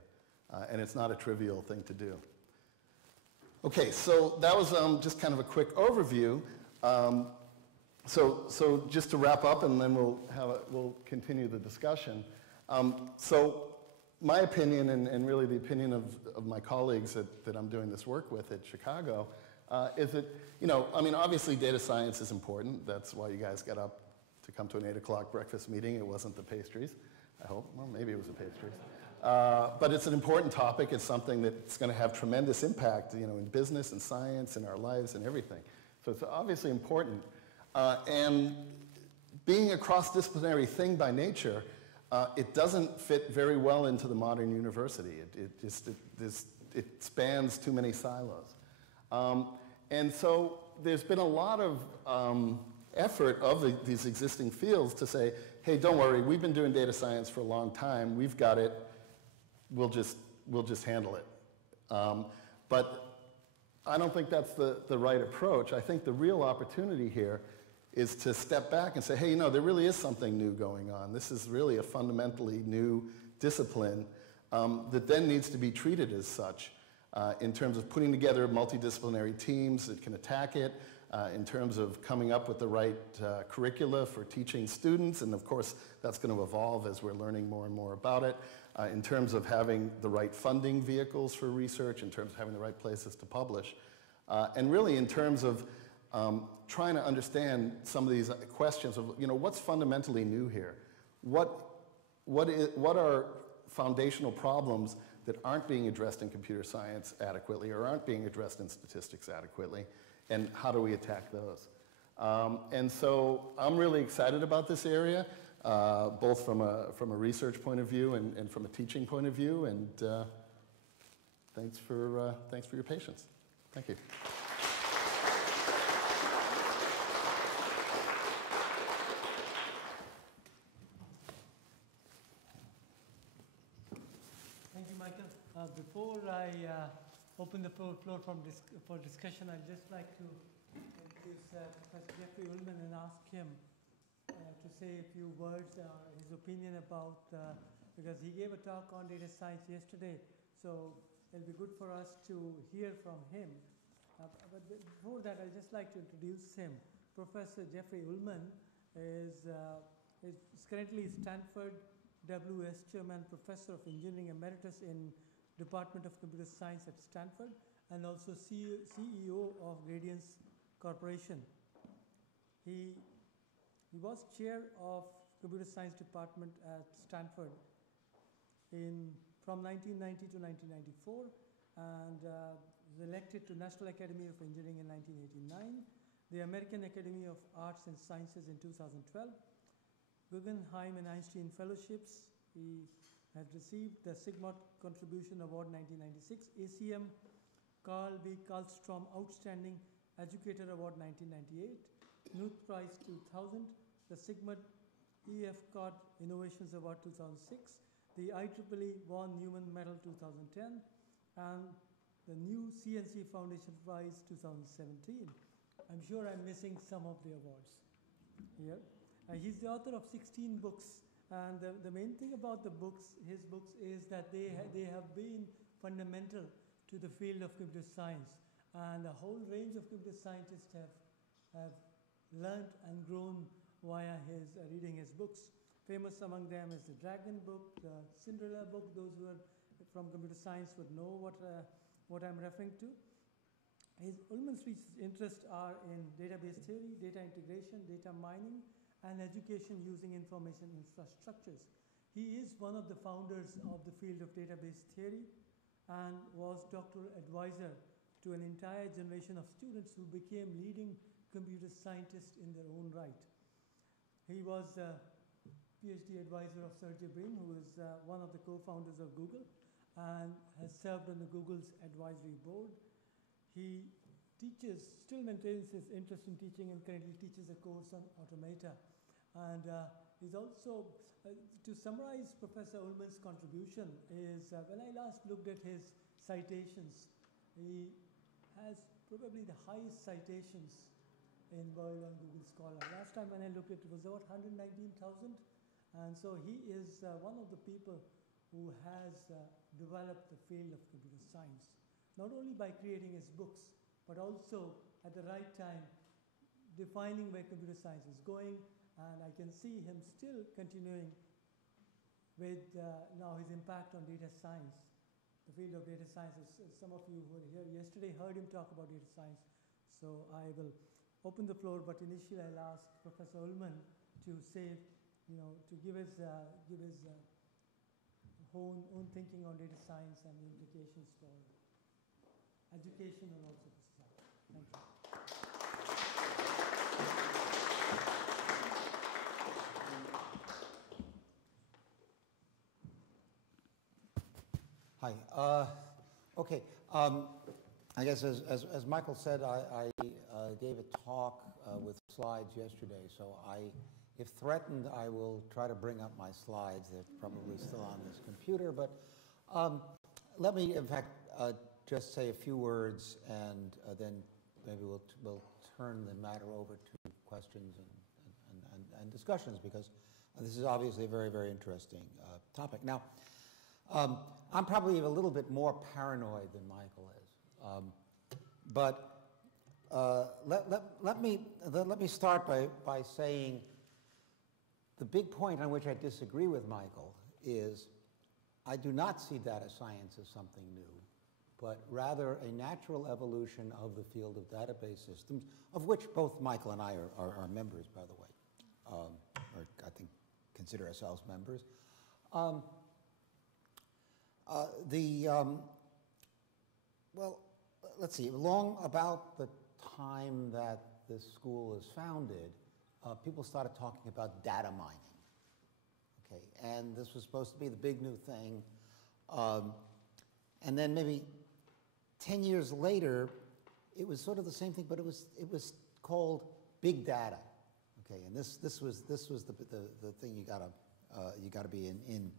And it's not a trivial thing to do. Okay, so that was just kind of a quick overview. So just to wrap up, and then we'll continue the discussion. So my opinion, and really the opinion of my colleagues that I'm doing this work with at Chicago, is that, I mean, obviously data science is important. That's why you guys got up to come to an 8 o'clock breakfast meeting. It wasn't the pastries, I hope. Well, maybe it was the pastries. But it's an important topic. It's something that's going to have tremendous impact, in business and science and our lives and everything. So it's obviously important. And being a cross-disciplinary thing by nature, it doesn't fit very well into the modern university. It spans too many silos. And so there's been a lot of effort of these existing fields to say, hey, don't worry, we've been doing data science for a long time, we've got it, we'll just handle it. But I don't think that's the right approach. I think the real opportunity here is to step back and say, hey, there really is something new going on. This is really a fundamentally new discipline that then needs to be treated as such in terms of putting together multidisciplinary teams that can attack it, in terms of coming up with the right curricula for teaching students, and of course that's going to evolve as we're learning more and more about it, in terms of having the right funding vehicles for research, in terms of having the right places to publish, and really in terms of trying to understand some of these questions of, what's fundamentally new here? What are foundational problems that aren't being addressed in computer science adequately or aren't being addressed in statistics adequately, and how do we attack those? And so I'm really excited about this area, both from a research point of view and from a teaching point of view, and thanks for your patience. Thank you. Thank you, Michael. Before I open the floor for discussion, I'd just like to introduce Professor Jeffrey Ullman and ask him to say a few words, his opinion about, because he gave a talk on data science yesterday, so it'll be good for us to hear from him. But before that, I'd just like to introduce him. Professor Jeffrey Ullman is currently Stanford W.S. Chairman Professor of Engineering Emeritus in Department of Computer Science at Stanford, and also CEO of Gradience Corporation. He was chair of Computer Science Department at Stanford from 1990 to 1994, and was elected to National Academy of Engineering in 1989, the American Academy of Arts and Sciences in 2012, Guggenheim and Einstein Fellowships. He has received the Sigma Contribution Award 1996, ACM Carl B. Karlstrom Outstanding Educator Award 1998, Knuth Prize 2000, the Sigma E.F. Cod Innovations Award 2006, the IEEE Von Neumann Medal 2010, and the new CNC Foundation Prize 2017. I'm sure I'm missing some of the awards here. He's the author of 16 books, and the main thing about his books is that they have been fundamental to the field of computer science, and a whole range of computer scientists have learned and grown via reading his books. Famous among them is the Dragon book, the Cinderella book. Those who are from computer science would know what I'm referring to. Ullman's interests are in database theory, data integration, data mining, and education using information infrastructures. He is one of the founders of the field of database theory and was doctoral advisor to an entire generation of students who became leading computer scientists in their own right. He was a PhD advisor of Sergey Brin, who is one of the co-founders of Google and has served on the Google's advisory board. He still maintains his interest in teaching and currently teaches a course on automata. And he's also, to summarize Professor Ullman's contribution, is when I last looked at his citations, he has probably the highest citations in world on Google Scholar. Last time when I looked at it, was about 119,000. And so he is one of the people who has developed the field of computer science, not only by creating his books, but also at the right time defining where computer science is going. And I can see him still continuing with now his impact on data science. The field of data science, as some of you who were here yesterday heard him talk about data science. So I will open the floor, but initially I'll ask Professor Ullman to say, to give his own thinking on data science and the implications for education and also for society. Thank you. Hi. Okay. I guess as Michael said, I gave a talk with slides yesterday, so if threatened, I will try to bring up my slides. They're probably still on this computer, but let me, in fact, just say a few words, and then maybe we'll turn the matter over to questions and discussions, because this is obviously a very, very interesting topic. Now, I'm probably a little bit more paranoid than Michael is, but let me start by saying the big point on which I disagree with Michael is I do not see data science as something new, but rather a natural evolution of the field of database systems, of which both Michael and I are members, by the way, or I think consider ourselves members. Well, let's see, long about the time that this school was founded, people started talking about data mining. Okay, and this was supposed to be the big new thing. And then maybe 10 years later, it was sort of the same thing, but it was called big data. Okay, and this was the thing you gotta be in.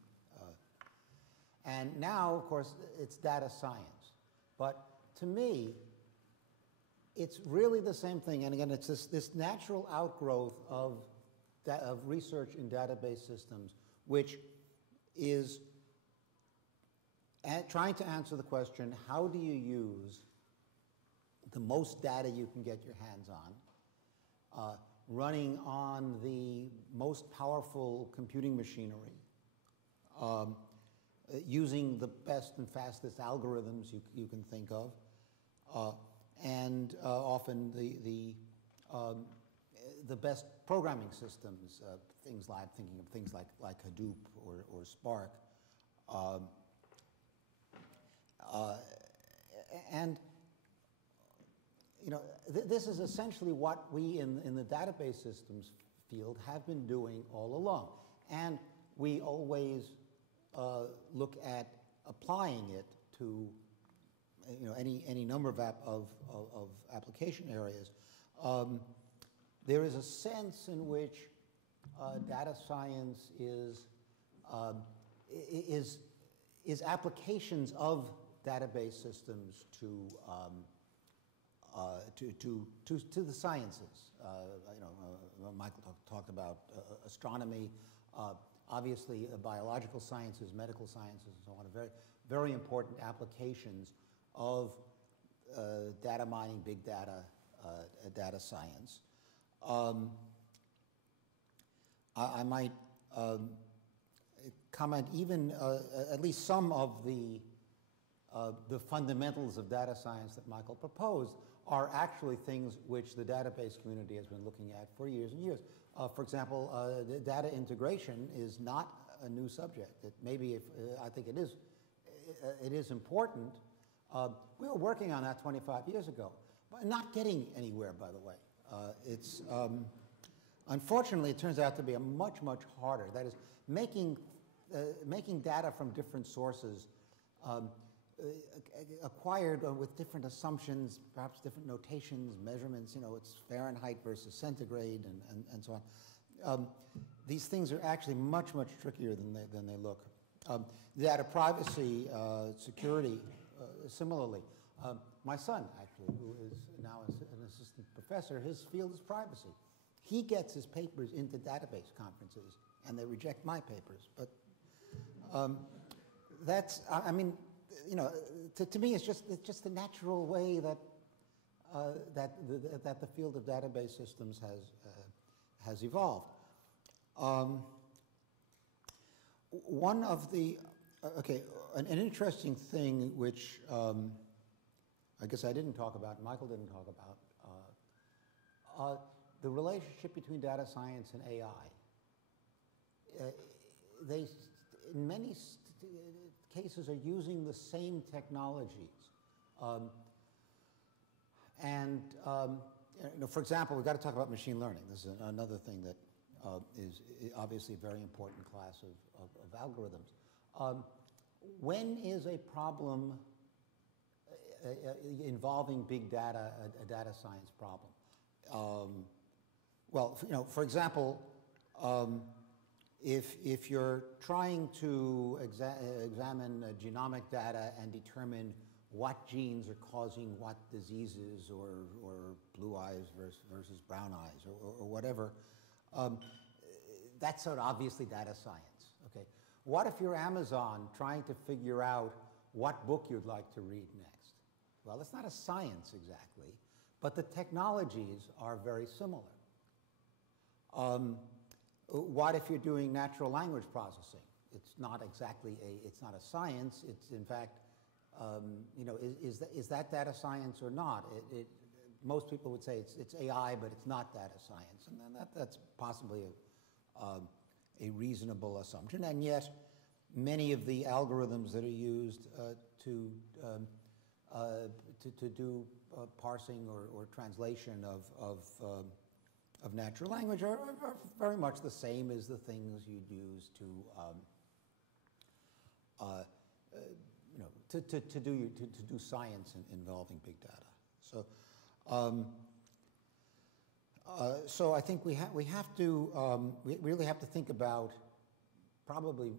And now, of course, it's data science. But to me, it's really the same thing. And again, it's this natural outgrowth of research in database systems, which is trying to answer the question, how do you use the most data you can get your hands on, running on the most powerful computing machinery, using the best and fastest algorithms you can think of, and often the best programming systems, thinking of things like Hadoop or Spark, and this is essentially what we in the database systems field have been doing all along, and we always look at applying it to any number of application areas. There is a sense in which data science is applications of database systems to the sciences. Michael talked about astronomy. Obviously, biological sciences, medical sciences, and so on, are very, very important applications of data mining, big data, data science. I might comment even at least some of the fundamentals of data science that Michael proposed are actually things which the database community has been looking at for years and years. For example, data integration is not a new subject. I think it is important. We were working on that 25 years ago, but not getting anywhere, by the way. Unfortunately, it turns out to be much harder. That is, making data from different sources acquired with different assumptions, perhaps different notations, measurements, it's Fahrenheit versus centigrade and so on. These things are actually much, much trickier than they look. Data privacy, security, similarly. My son, actually, who is now an assistant professor, his field is privacy. He gets his papers into database conferences, and they reject my papers. But that's, I mean, to me, it's just the natural way that that the field of database systems has evolved. One of the an interesting thing which I guess I didn't talk about, Michael didn't talk about, the relationship between data science and AI. They, in many cases, are using the same technologies. For example, we've got to talk about machine learning. This is another thing that is obviously a very important class of algorithms. When is a problem involving big data a data science problem? Well, for example, if you're trying to examine genomic data and determine what genes are causing what diseases or blue eyes versus brown eyes or whatever, that's sort of obviously data science. Okay. What if you're Amazon trying to figure out what book you'd like to read next? Well, it's not a science exactly, but the technologies are very similar. What if you're doing natural language processing? It's not exactly it's not a science. It's in fact, is that data science or not? Most people would say it's AI, but it's not data science, and then that's possibly a reasonable assumption. And yet, many of the algorithms that are used to do parsing or translation of natural language are very much the same as the things you'd use to do science involving big data. So, so I think we really have to think about probably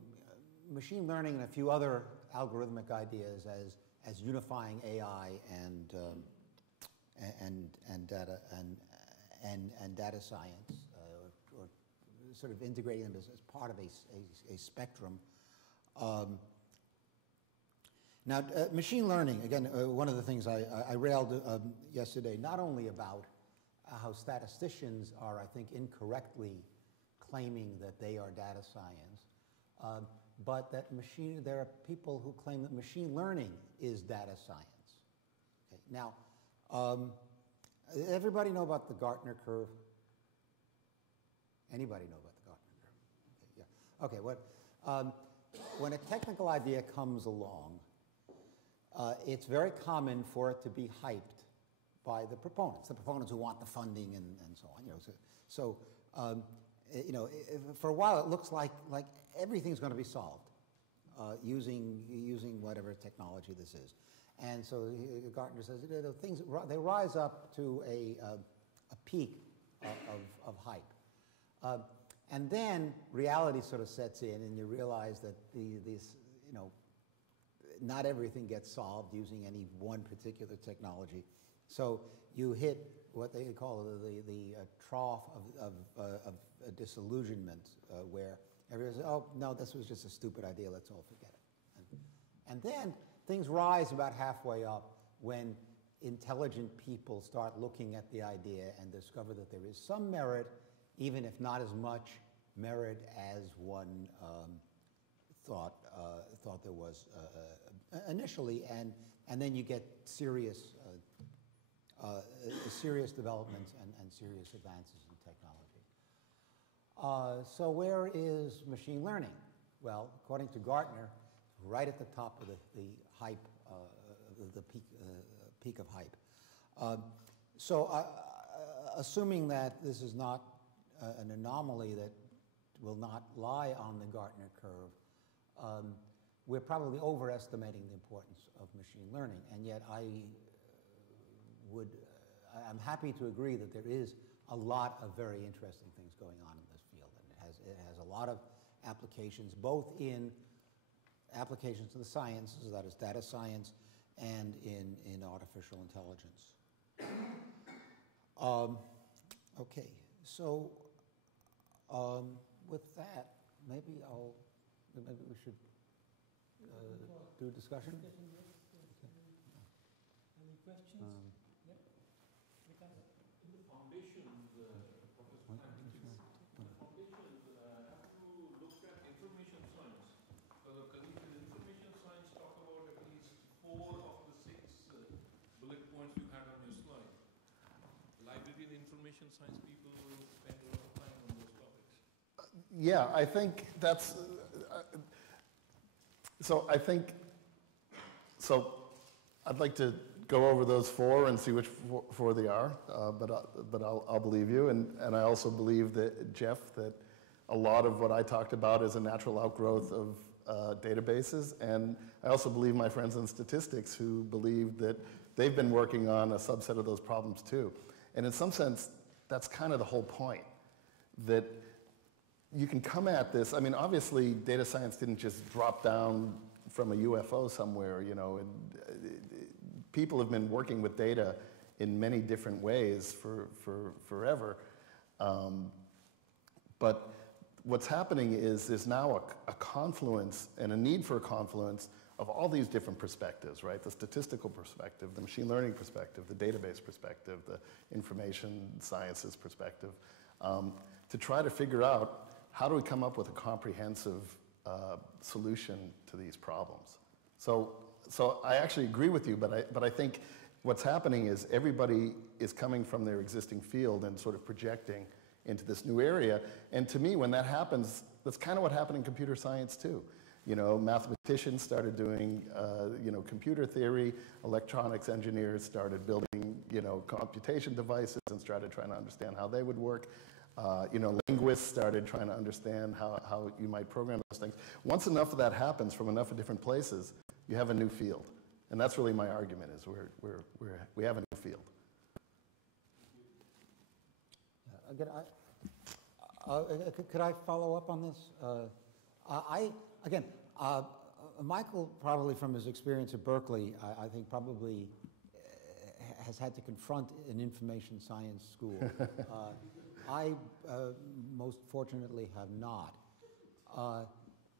machine learning and a few other algorithmic ideas as unifying AI and data and data science, or sort of integrating them as part of a spectrum. Now, machine learning, again, one of the things I railed yesterday, not only about how statisticians are, I think, incorrectly claiming that they are data science, but that there are people who claim that machine learning is data science. Okay. Now, everybody know about the Gartner curve? Anybody know about the Gartner curve? Okay, yeah. Okay, when a technical idea comes along, it's very common for it to be hyped by the proponents who want the funding and so on. For a while it looks like everything's going to be solved using whatever technology this is. And so Gartner says things they rise up to a peak of hype, and then reality sort of sets in, and you realize that not everything gets solved using any one particular technology. So you hit what they call the trough of disillusionment, where everyone says, "Oh no, this was just a stupid idea. Let's all forget it." And then things rise about halfway up when intelligent people start looking at the idea and discover that there is some merit, even if not as much merit as one thought there was initially, and then you get serious developments and serious advances in technology. So where is machine learning? Well, according to Gartner, right at the top of the hype, the peak of hype. So assuming that this is not an anomaly that will not lie on the Gartner curve, we're probably overestimating the importance of machine learning, and yet I'm happy to agree that there is a lot of very interesting things going on in this field, and it has a lot of applications, both in applications to the sciences, that is data science, and in artificial intelligence. Okay, so with that, maybe we should do a discussion. Any questions? Yep. In the foundations, Professor Franklin, the foundations have to look at information science. Because our colleagues in information science talk about at least 4 of the 6 bullet points you had on your slide. Library and information science people will spend a lot of time on those topics. Yeah, I think that's, so I'd like to go over those 4 and see which 4 they are, but I'll believe you. And I also believe that, Jeff, that a lot of what I talked about is a natural outgrowth of databases. And I also believe my friends in statistics who believe that they've been working on a subset of those problems too. And in some sense, that's kind of the whole point, that you can come at this. I mean, obviously, data science didn't just drop down from a UFO somewhere, you know. People have been working with data in many different ways for forever. But what's happening is there's now a confluence and a need for a confluence of all these different perspectives, right? The statistical perspective, the machine learning perspective, the database perspective, the information sciences perspective, to try to figure out how do we come up with a comprehensive solution to these problems. So I actually agree with you, but I think what's happening is everybody is coming from their existing field and sort of projecting into this new area. And to me, when that happens, that's kind of what happened in computer science too. You know, mathematicians started doing, computer theory. Electronics engineers started building, computation devices and started trying to understand how they would work. Linguists started trying to understand how you might program those things. Once enough of that happens from enough of different places, you have a new field. And that's really my argument, is we have a new field. Again, could I follow up on this? Michael, probably from his experience at Berkeley, I think probably has had to confront an information science school. I most fortunately have not.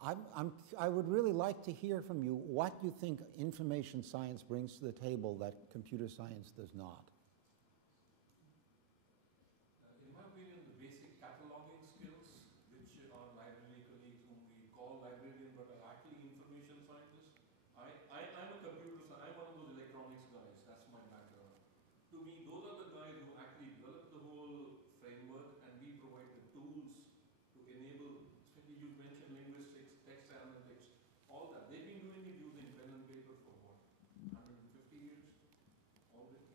I would really like to hear from you what you think information science brings to the table that computer science does not. In my opinion, the basic cataloging skills, which our library colleagues whom we call librarians but are actually information scientists. I'm a computer scientist. I'm one of those electronics guys. That's my background. To me, those are the guys who actually developed the whole framework, and we provide the tools to enable, especially you mentioned linguistics, text analytics, all that. They've been doing it using pen and paper for what, 150 years already.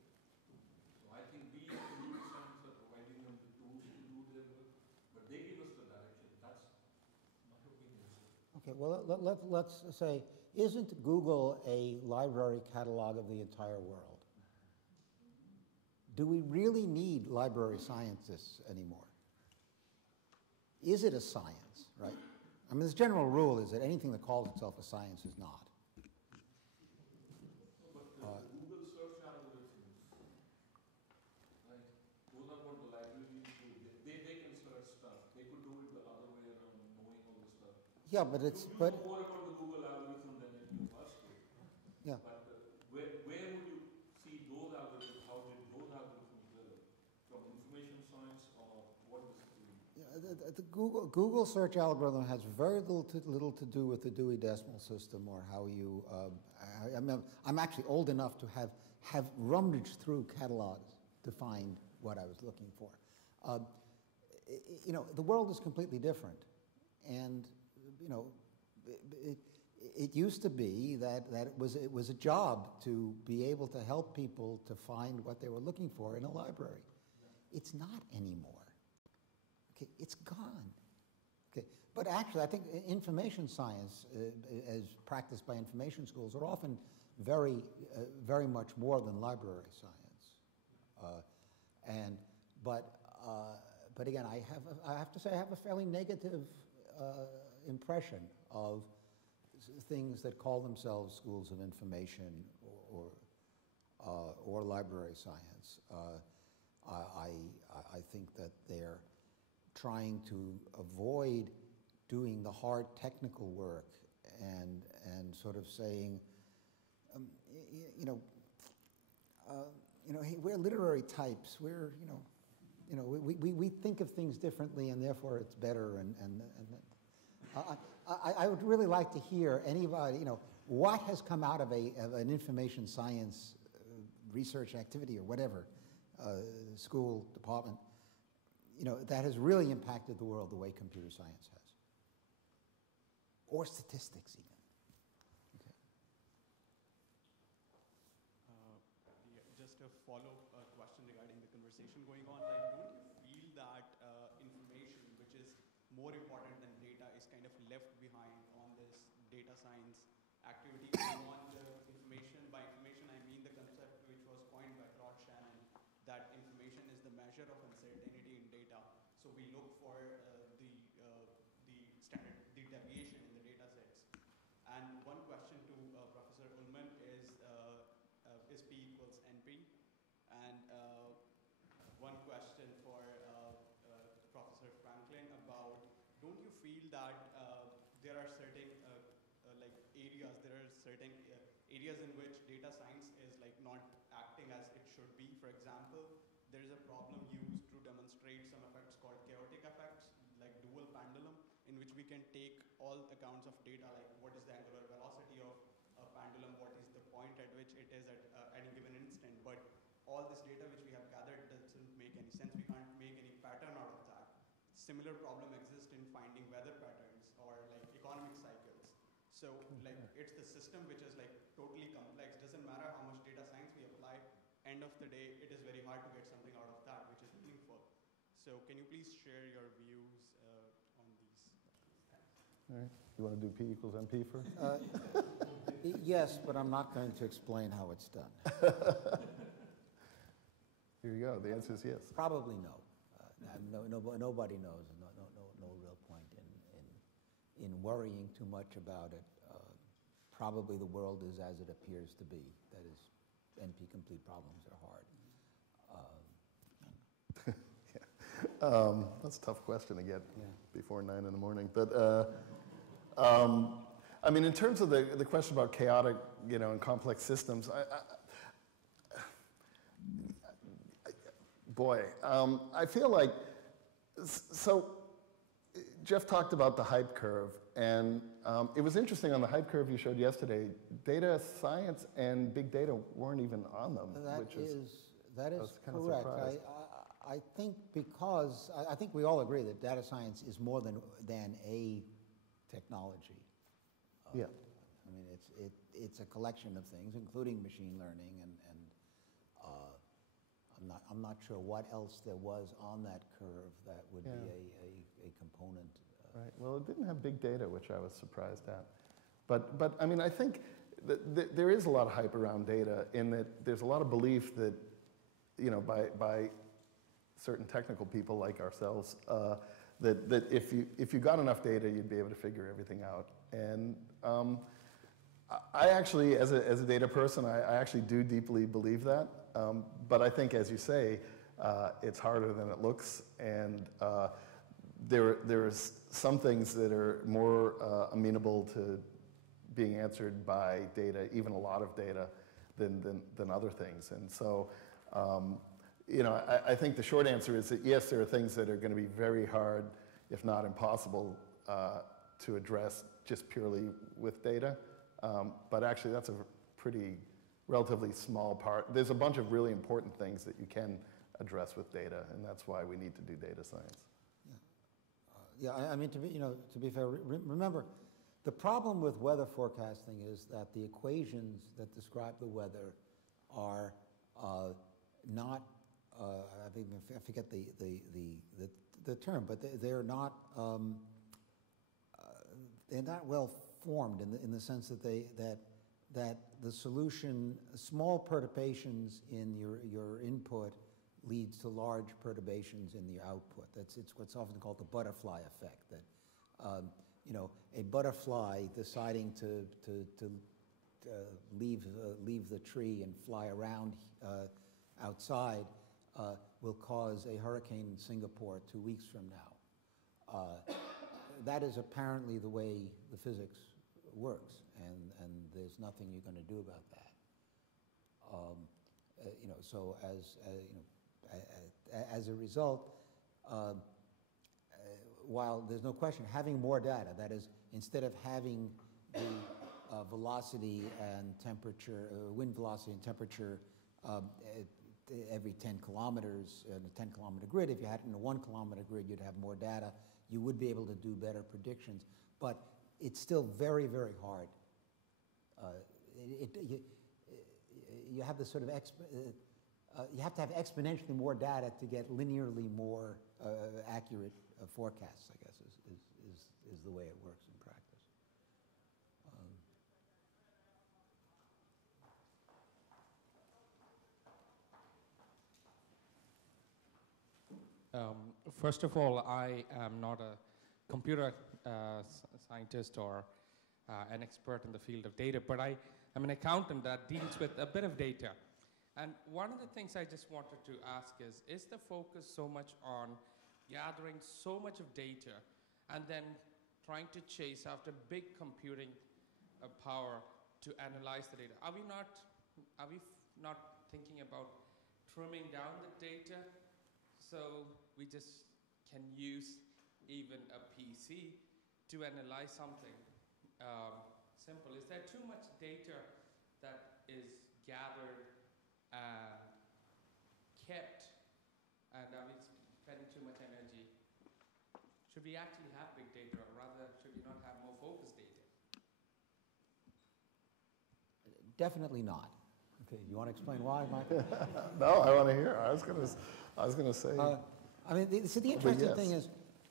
So I think we as computer science are providing them the tools to do their work, but they give us the direction. That's my opinion. Okay, well, let's say, isn't Google a library catalog of the entire world? Do we really need library scientists anymore? Is it a science, right? I mean, this general rule is that anything that calls itself a science is not. But Google search algorithms, right? Those are what the libraries do. They can search stuff. They could do it the other way around, knowing all the stuff. Yeah, but it's, you know more about the Google algorithm than any of us do. Yeah. But where would you see those algorithms? How did those algorithms develop? From information science, or what does it mean? Yeah, the Google search algorithm has very little to do with the Dewey Decimal System or how you. I'm actually old enough to have rummaged through catalogs to find what I was looking for. The world is completely different, and it used to be that it was a job to be able to help people to find what they were looking for in a library. It's not anymore. Okay, it's gone. Okay, but actually, I think information science, as practiced by information schools, are often very much more than library science. But again, I have to say I have a fairly negative impression of things that call themselves schools of information or library science. I think that they're trying to avoid doing the hard technical work and sort of saying, hey, we're literary types. We're we think of things differently, and therefore it's better. I would really like to hear anybody, what has come out of an information science research activity or whatever, school, department, that has really impacted the world the way computer science has. Or statistics even. Okay. Just a follow-up question regarding the conversation going on. Like, don't you feel that information, which is more important than data, is kind of left behind on this data science activity? On the information, by information I mean the concept which was coined by Claude Shannon, that information is the measure of uncertainty in data. So we look for the deviation in the data sets. And one question to Professor Ullman is P equals NP? And one question for Professor Franklin about, don't you feel that there are certain areas in which data science is like not acting as it should be? For example, there is a problem used to demonstrate some effects called chaotic effects, like dual pendulum, in which we can take all accounts of data, like what is the angular velocity of a pendulum, what is the point at which it is at any given instant, but all this data which we have gathered doesn't make any sense. We can't make any pattern out of that. Similar problem exists in finding weather patterns or like economic cycles. So like it's the system which is like totally complex. Doesn't matter how much data science we apply, end of the day, it is very hard to get something out of that which is meaningful. So can you please share your views on these? All right. You want to do P equals NP first? Yes, but I'm not going to explain how it's done. Here you go. The answer is yes. Probably no. Nobody knows. No real point in worrying too much about it. Probably the world is as it appears to be. That is, NP-complete problems are hard. That's a tough question to get before 9 in the morning. But I mean, in terms of the question about chaotic, and complex systems, I feel like, so Jeff talked about the hype curve, and it was interesting on the hype curve you showed yesterday, data science and big data weren't even on them. That is correct. I think because, I think we all agree that data science is more than a technology. Yeah. I mean, it's a collection of things, including machine learning, and I'm not sure what else there was on that curve that would be a component. Right. Well, it didn't have big data, which I was surprised at. But I mean, I think that there is a lot of hype around data in that there's a lot of belief that, by certain technical people like ourselves, that if you got enough data, you'd be able to figure everything out. And I actually, as a data person, I actually do deeply believe that. But I think, as you say, it's harder than it looks, and there's some things that are more amenable to being answered by data, even a lot of data, than other things. And so, I think the short answer is that yes, there are things that are going to be very hard, if not impossible, to address just purely with data. But actually, that's a pretty relatively small part. There's a bunch of really important things that you can address with data, and that's why we need to do data science. Yeah, I mean, to be fair, remember, the problem with weather forecasting is that the equations that describe the weather are not, I forget the term, but they're not they're not well formed in the sense that that the solution, small perturbations in your input leads to large perturbations in the output. It's what's often called the butterfly effect. That you know, a butterfly deciding to leave the tree and fly around outside will cause a hurricane in Singapore 2 weeks from now. That is apparently the way the physics works, and there's nothing you're going to do about that. You know, so as a result, while there's no question, having more data, that is, instead of having the velocity and temperature, wind velocity and temperature every 10 kilometers in a 10-kilometer grid, if you had it in a 1-kilometer grid, you'd have more data. You would be able to do better predictions, but it's still very, very hard. You have this sort of you have to have exponentially more data to get linearly more accurate forecasts, I guess, is the way it works in practice. First of all, I am not a computer scientist or an expert in the field of data, but I am an accountant that deals with a bit of data. And one of the things I just wanted to ask is the focus so much on gathering so much of data and then trying to chase after big computing power to analyze the data? Are we not thinking about trimming down the data so we just can use even a PC to analyze something simple? Is there too much data that is gathered and kept, and are we spending too much energy? Should we actually have big data, or rather should we not have more focused data? Definitely not. Okay, you want to explain why, Michael? No, I want to hear. I was going to say. I mean, the interesting yes. thing is,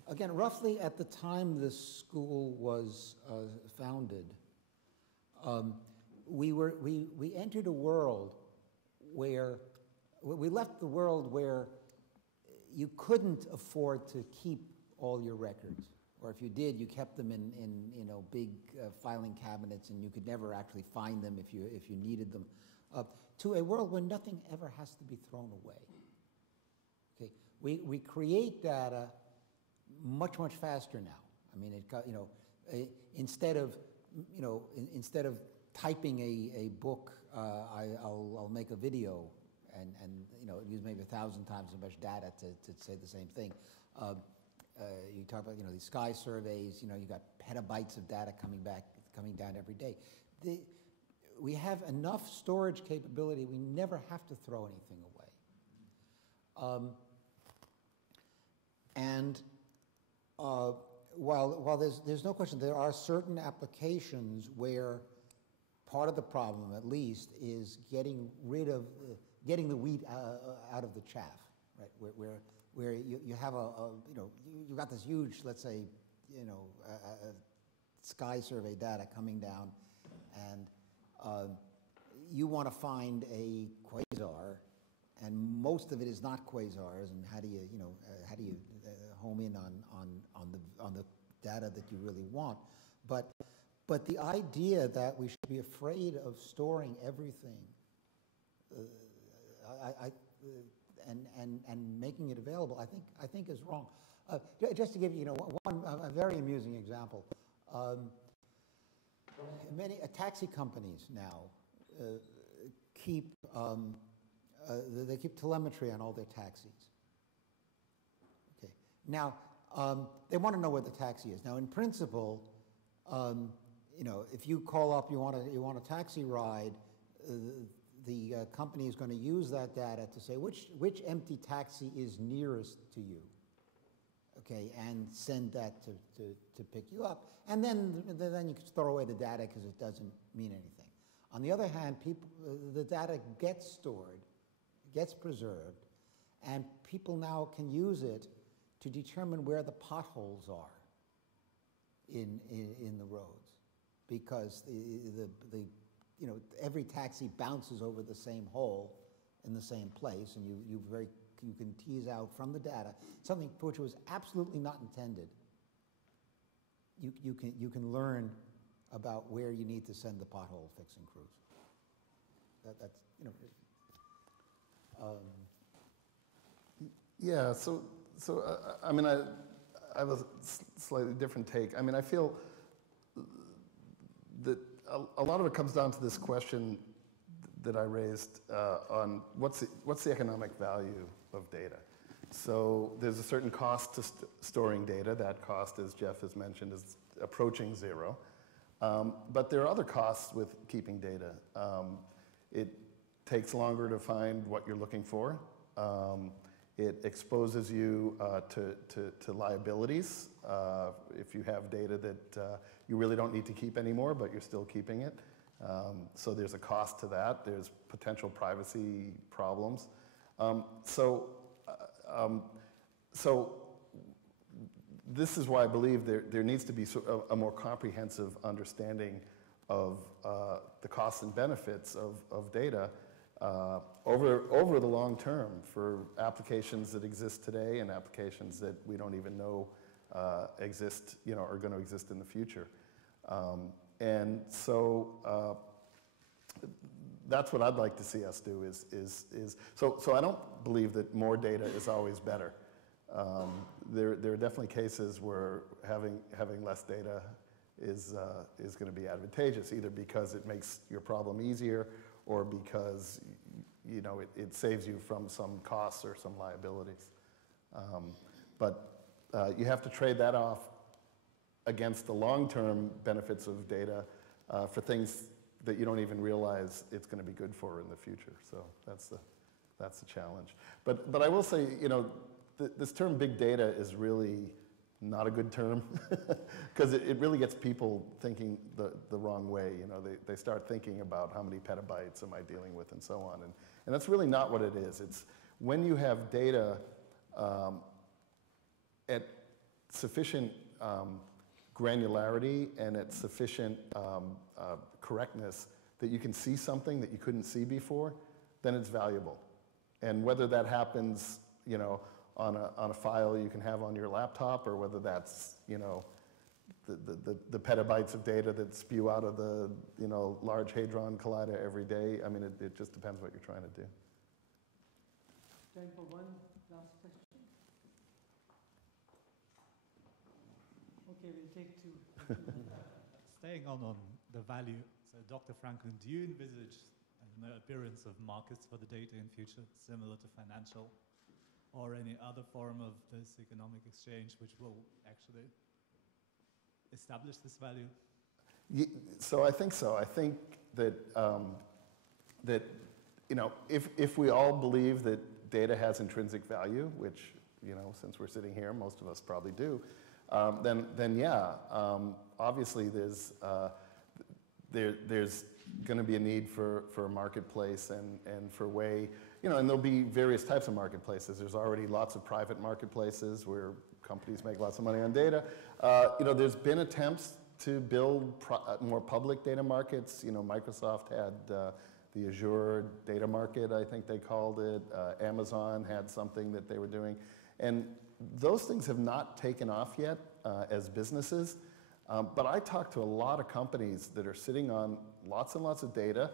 again, roughly at the time this school was founded, we entered a world where we left the world where you couldn't afford to keep all your records, or if you did, you kept them in you know, big filing cabinets, and you could never actually find them if you needed them. To a world where nothing ever has to be thrown away. Okay, we create data much faster now. I mean, instead of typing a book, I'll make a video, and you know, use maybe 1,000 times as much data to say the same thing. You talk about, you know, these sky surveys. You know, you got petabytes of data coming down every day. We have enough storage capability. We never have to throw anything away. While there's no question, there are certain applications where part of the problem, at least, is getting getting the wheat out of the chaff, right? Where you have you got this huge, let's say, you know, sky survey data coming down, and you want to find a quasar, and most of it is not quasars. And how do you home in on the data that you really want? But the idea that we should be afraid of storing everything, and making it available, I think is wrong. Just to give you, a very amusing example. Many taxi companies now keep telemetry on all their taxis. Okay. Now they want to know where the taxi is. Now, in principle, if you call up, you want a taxi ride, the company is going to use that data to say which empty taxi is nearest to you. Okay, and send that to pick you up, and then you can throw away the data because it doesn't mean anything. On the other hand, the data gets stored, gets preserved, and people now can use it to determine where the potholes are. in the roads, because the you know, every taxi bounces over the same hole in the same place, and you can tease out from the data something which was absolutely not intended. You can learn about where you need to send the pothole fixing crews. That's, you know. Yeah. So I mean, I have a slightly different take. I mean, I feel that a lot of it comes down to this question that I raised on what's the economic value of data. So there's a certain cost to storing data. That cost, as Jeff has mentioned, is approaching zero. But there are other costs with keeping data. It takes longer to find what you're looking for. It exposes you to liabilities if you have data that you really don't need to keep anymore, but you're still keeping it. So there's a cost to that. There's potential privacy problems. So this is why I believe there needs to be a more comprehensive understanding of the costs and benefits of data over the long term for applications that exist today and applications that we don't even know exist, you know, are going to exist in the future. And so that's what I'd like to see us do so I don't believe that more data is always better. There are definitely cases where having less data is going to be advantageous, either because it makes your problem easier or because, you know, it saves you from some costs or some liabilities. But you have to trade that off against the long-term benefits of data for things that you don't even realize it's going to be good for in the future. So that's the challenge. But I will say, you know, this term big data is really not a good term because it really gets people thinking the wrong way. You know, they start thinking about how many petabytes am I dealing with and so on. And that's really not what it is. It's when you have data at sufficient granularity and at sufficient correctness that you can see something that you couldn't see before, then it's valuable. And whether that happens, you know, on a file you can have on your laptop, or whether that's, you know, the petabytes of data that spew out of the, you know, Large Hadron Collider every day. I mean, it just depends what you're trying to do. Time for one last question. Okay, we'll take two. Staying on the value, so Dr. Franklin, do you envisage an appearance of markets for the data in future, similar to financial or any other form of this economic exchange which will actually establish this value? So I think so. I think that, that you know, if we all believe that data has intrinsic value, which, you know, since we're sitting here, most of us probably do, then yeah, obviously there's going to be a need for a marketplace and for a way, you know, and there'll be various types of marketplaces. There's already lots of private marketplaces where companies make lots of money on data. You know, there's been attempts to build more public data markets. You know, Microsoft had the Azure data market, I think they called it. Amazon had something that they were doing. And those things have not taken off yet as businesses. But I talk to a lot of companies that are sitting on lots and lots of data,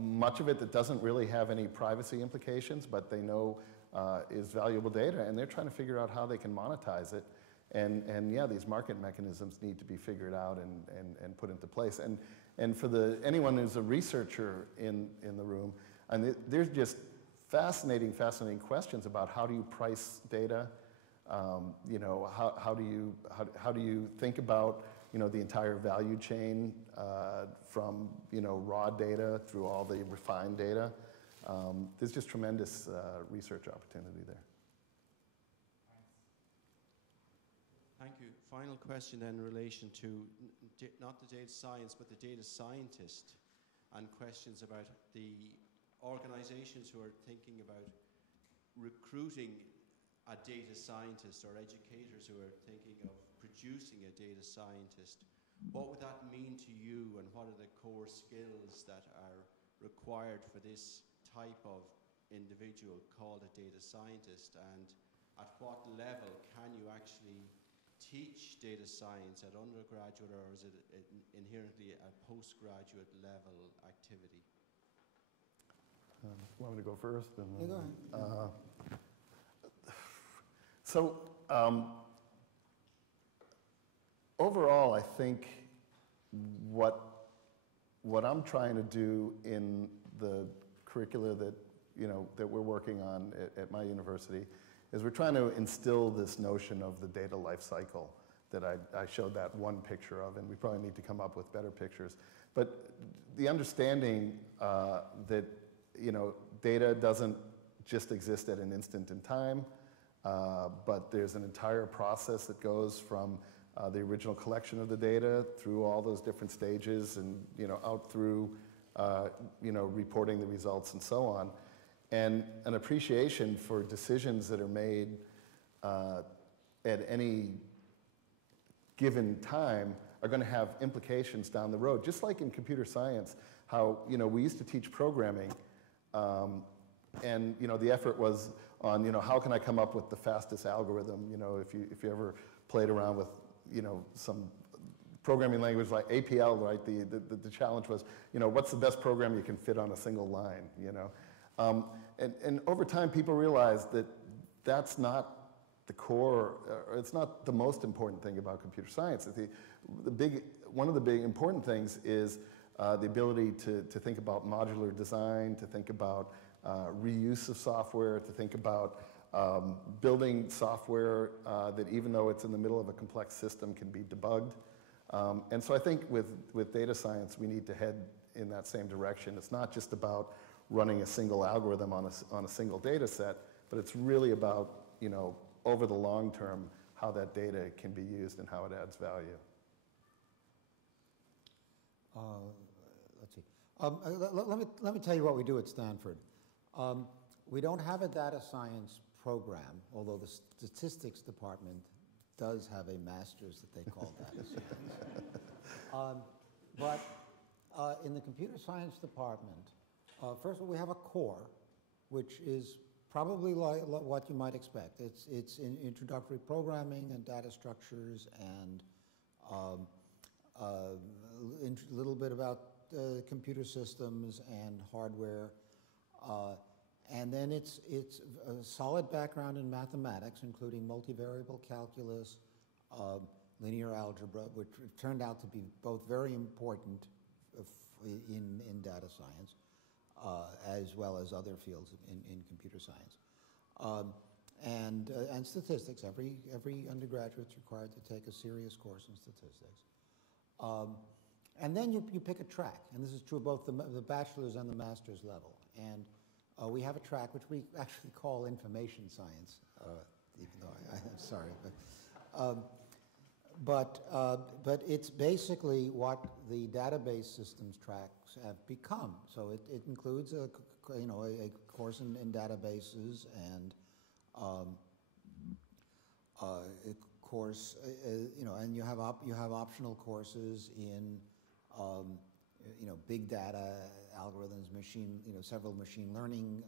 much of it that doesn't really have any privacy implications, but they know is valuable data, and they're trying to figure out how they can monetize it. And yeah, these market mechanisms need to be figured out and put into place. And for anyone who's a researcher in the room, and there's just fascinating questions about how do you price data. You know, how do you think about, you know, the entire value chain from, you know, raw data through all the refined data? There's just tremendous research opportunity there. Thank you. Final question then in relation to not the data science, but the data scientist, and questions about the organizations who are thinking about recruiting a data scientist or educators who are thinking of producing a data scientist, what would that mean to you, and what are the core skills that are required for this type of individual called a data scientist, and at what level can you actually teach data science at undergraduate, or is it inherently a postgraduate level activity? Want me to go first? And Yeah, go ahead. So overall, I think what I'm trying to do in the curricula that that we're working on at my university is we're trying to instill this notion of the data life cycle that I showed that one picture of, and we probably need to come up with better pictures. But the understanding that data doesn't just exist at an instant in time, but there's an entire process that goes from the original collection of the data through all those different stages and out through reporting the results and so on. And an appreciation for decisions that are made at any given time are going to have implications down the road. Just like in computer science, how we used to teach programming, and the effort was on how can I come up with the fastest algorithm. If you ever played around with some programming language like APL, right? The challenge was what's the best program you can fit on a single line. And over time, people realized that that's not the core, or it's not the most important thing about computer science. One of the big important things is the ability to think about modular design, to think about reuse of software, to think about building software that even though it's in the middle of a complex system can be debugged. And so I think with data science, we need to head in that same direction. It's not just about running a single algorithm on a single data set, but it's really about, over the long term, how that data can be used and how it adds value. Let's see. Let me tell you what we do at Stanford. We don't have a data science program, although the statistics department does have a master's that they call data science. But in the computer science department, first of all, we have a core, which is probably like what you might expect. It's in introductory programming and data structures and a little bit about computer systems and hardware. And then it's a solid background in mathematics, including multivariable calculus, linear algebra, which turned out to be both very important in data science, as well as other fields in computer science. And statistics. Every undergraduate is required to take a serious course in statistics. And then you pick a track, and this is true of both the bachelor's and the master's level. And we have a track which we actually call information science, even though I'm sorry. But it's basically what the database systems tracks have become. So it includes a course in databases and a course, and you have optional courses in big data algorithms, several machine learning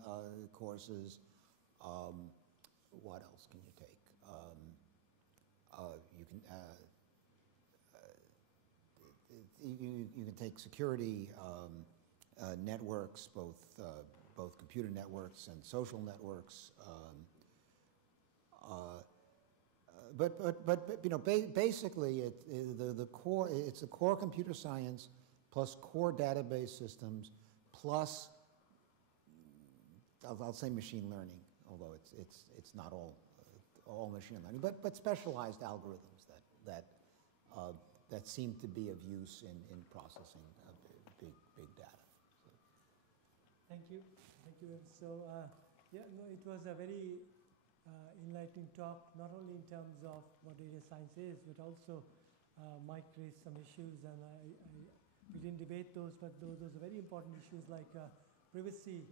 courses. What else can you take? You can take security, networks, both computer networks and social networks. But basically, the core, it's a core computer science plus core database systems plus, I'll say machine learning, although it's not all machine learning, but specialized algorithms that seem to be of use in processing of big data. So. Thank you. So it was a very enlightening talk, not only in terms of what data science is, but also Mike raised some issues, and we didn't debate those, but those are very important issues like privacy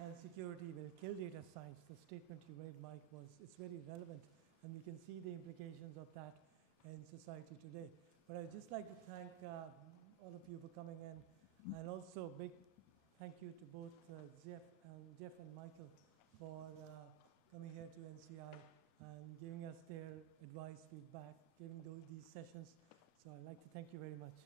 and security will kill data science. The statement you made, Mike, it's very relevant, and we can see the implications of that in society today. But I would just like to thank all of you for coming in, and also big thank you to both Jeff and Michael for coming here to NCI and giving us their advice, feedback, giving these sessions. So I'd like to thank you very much.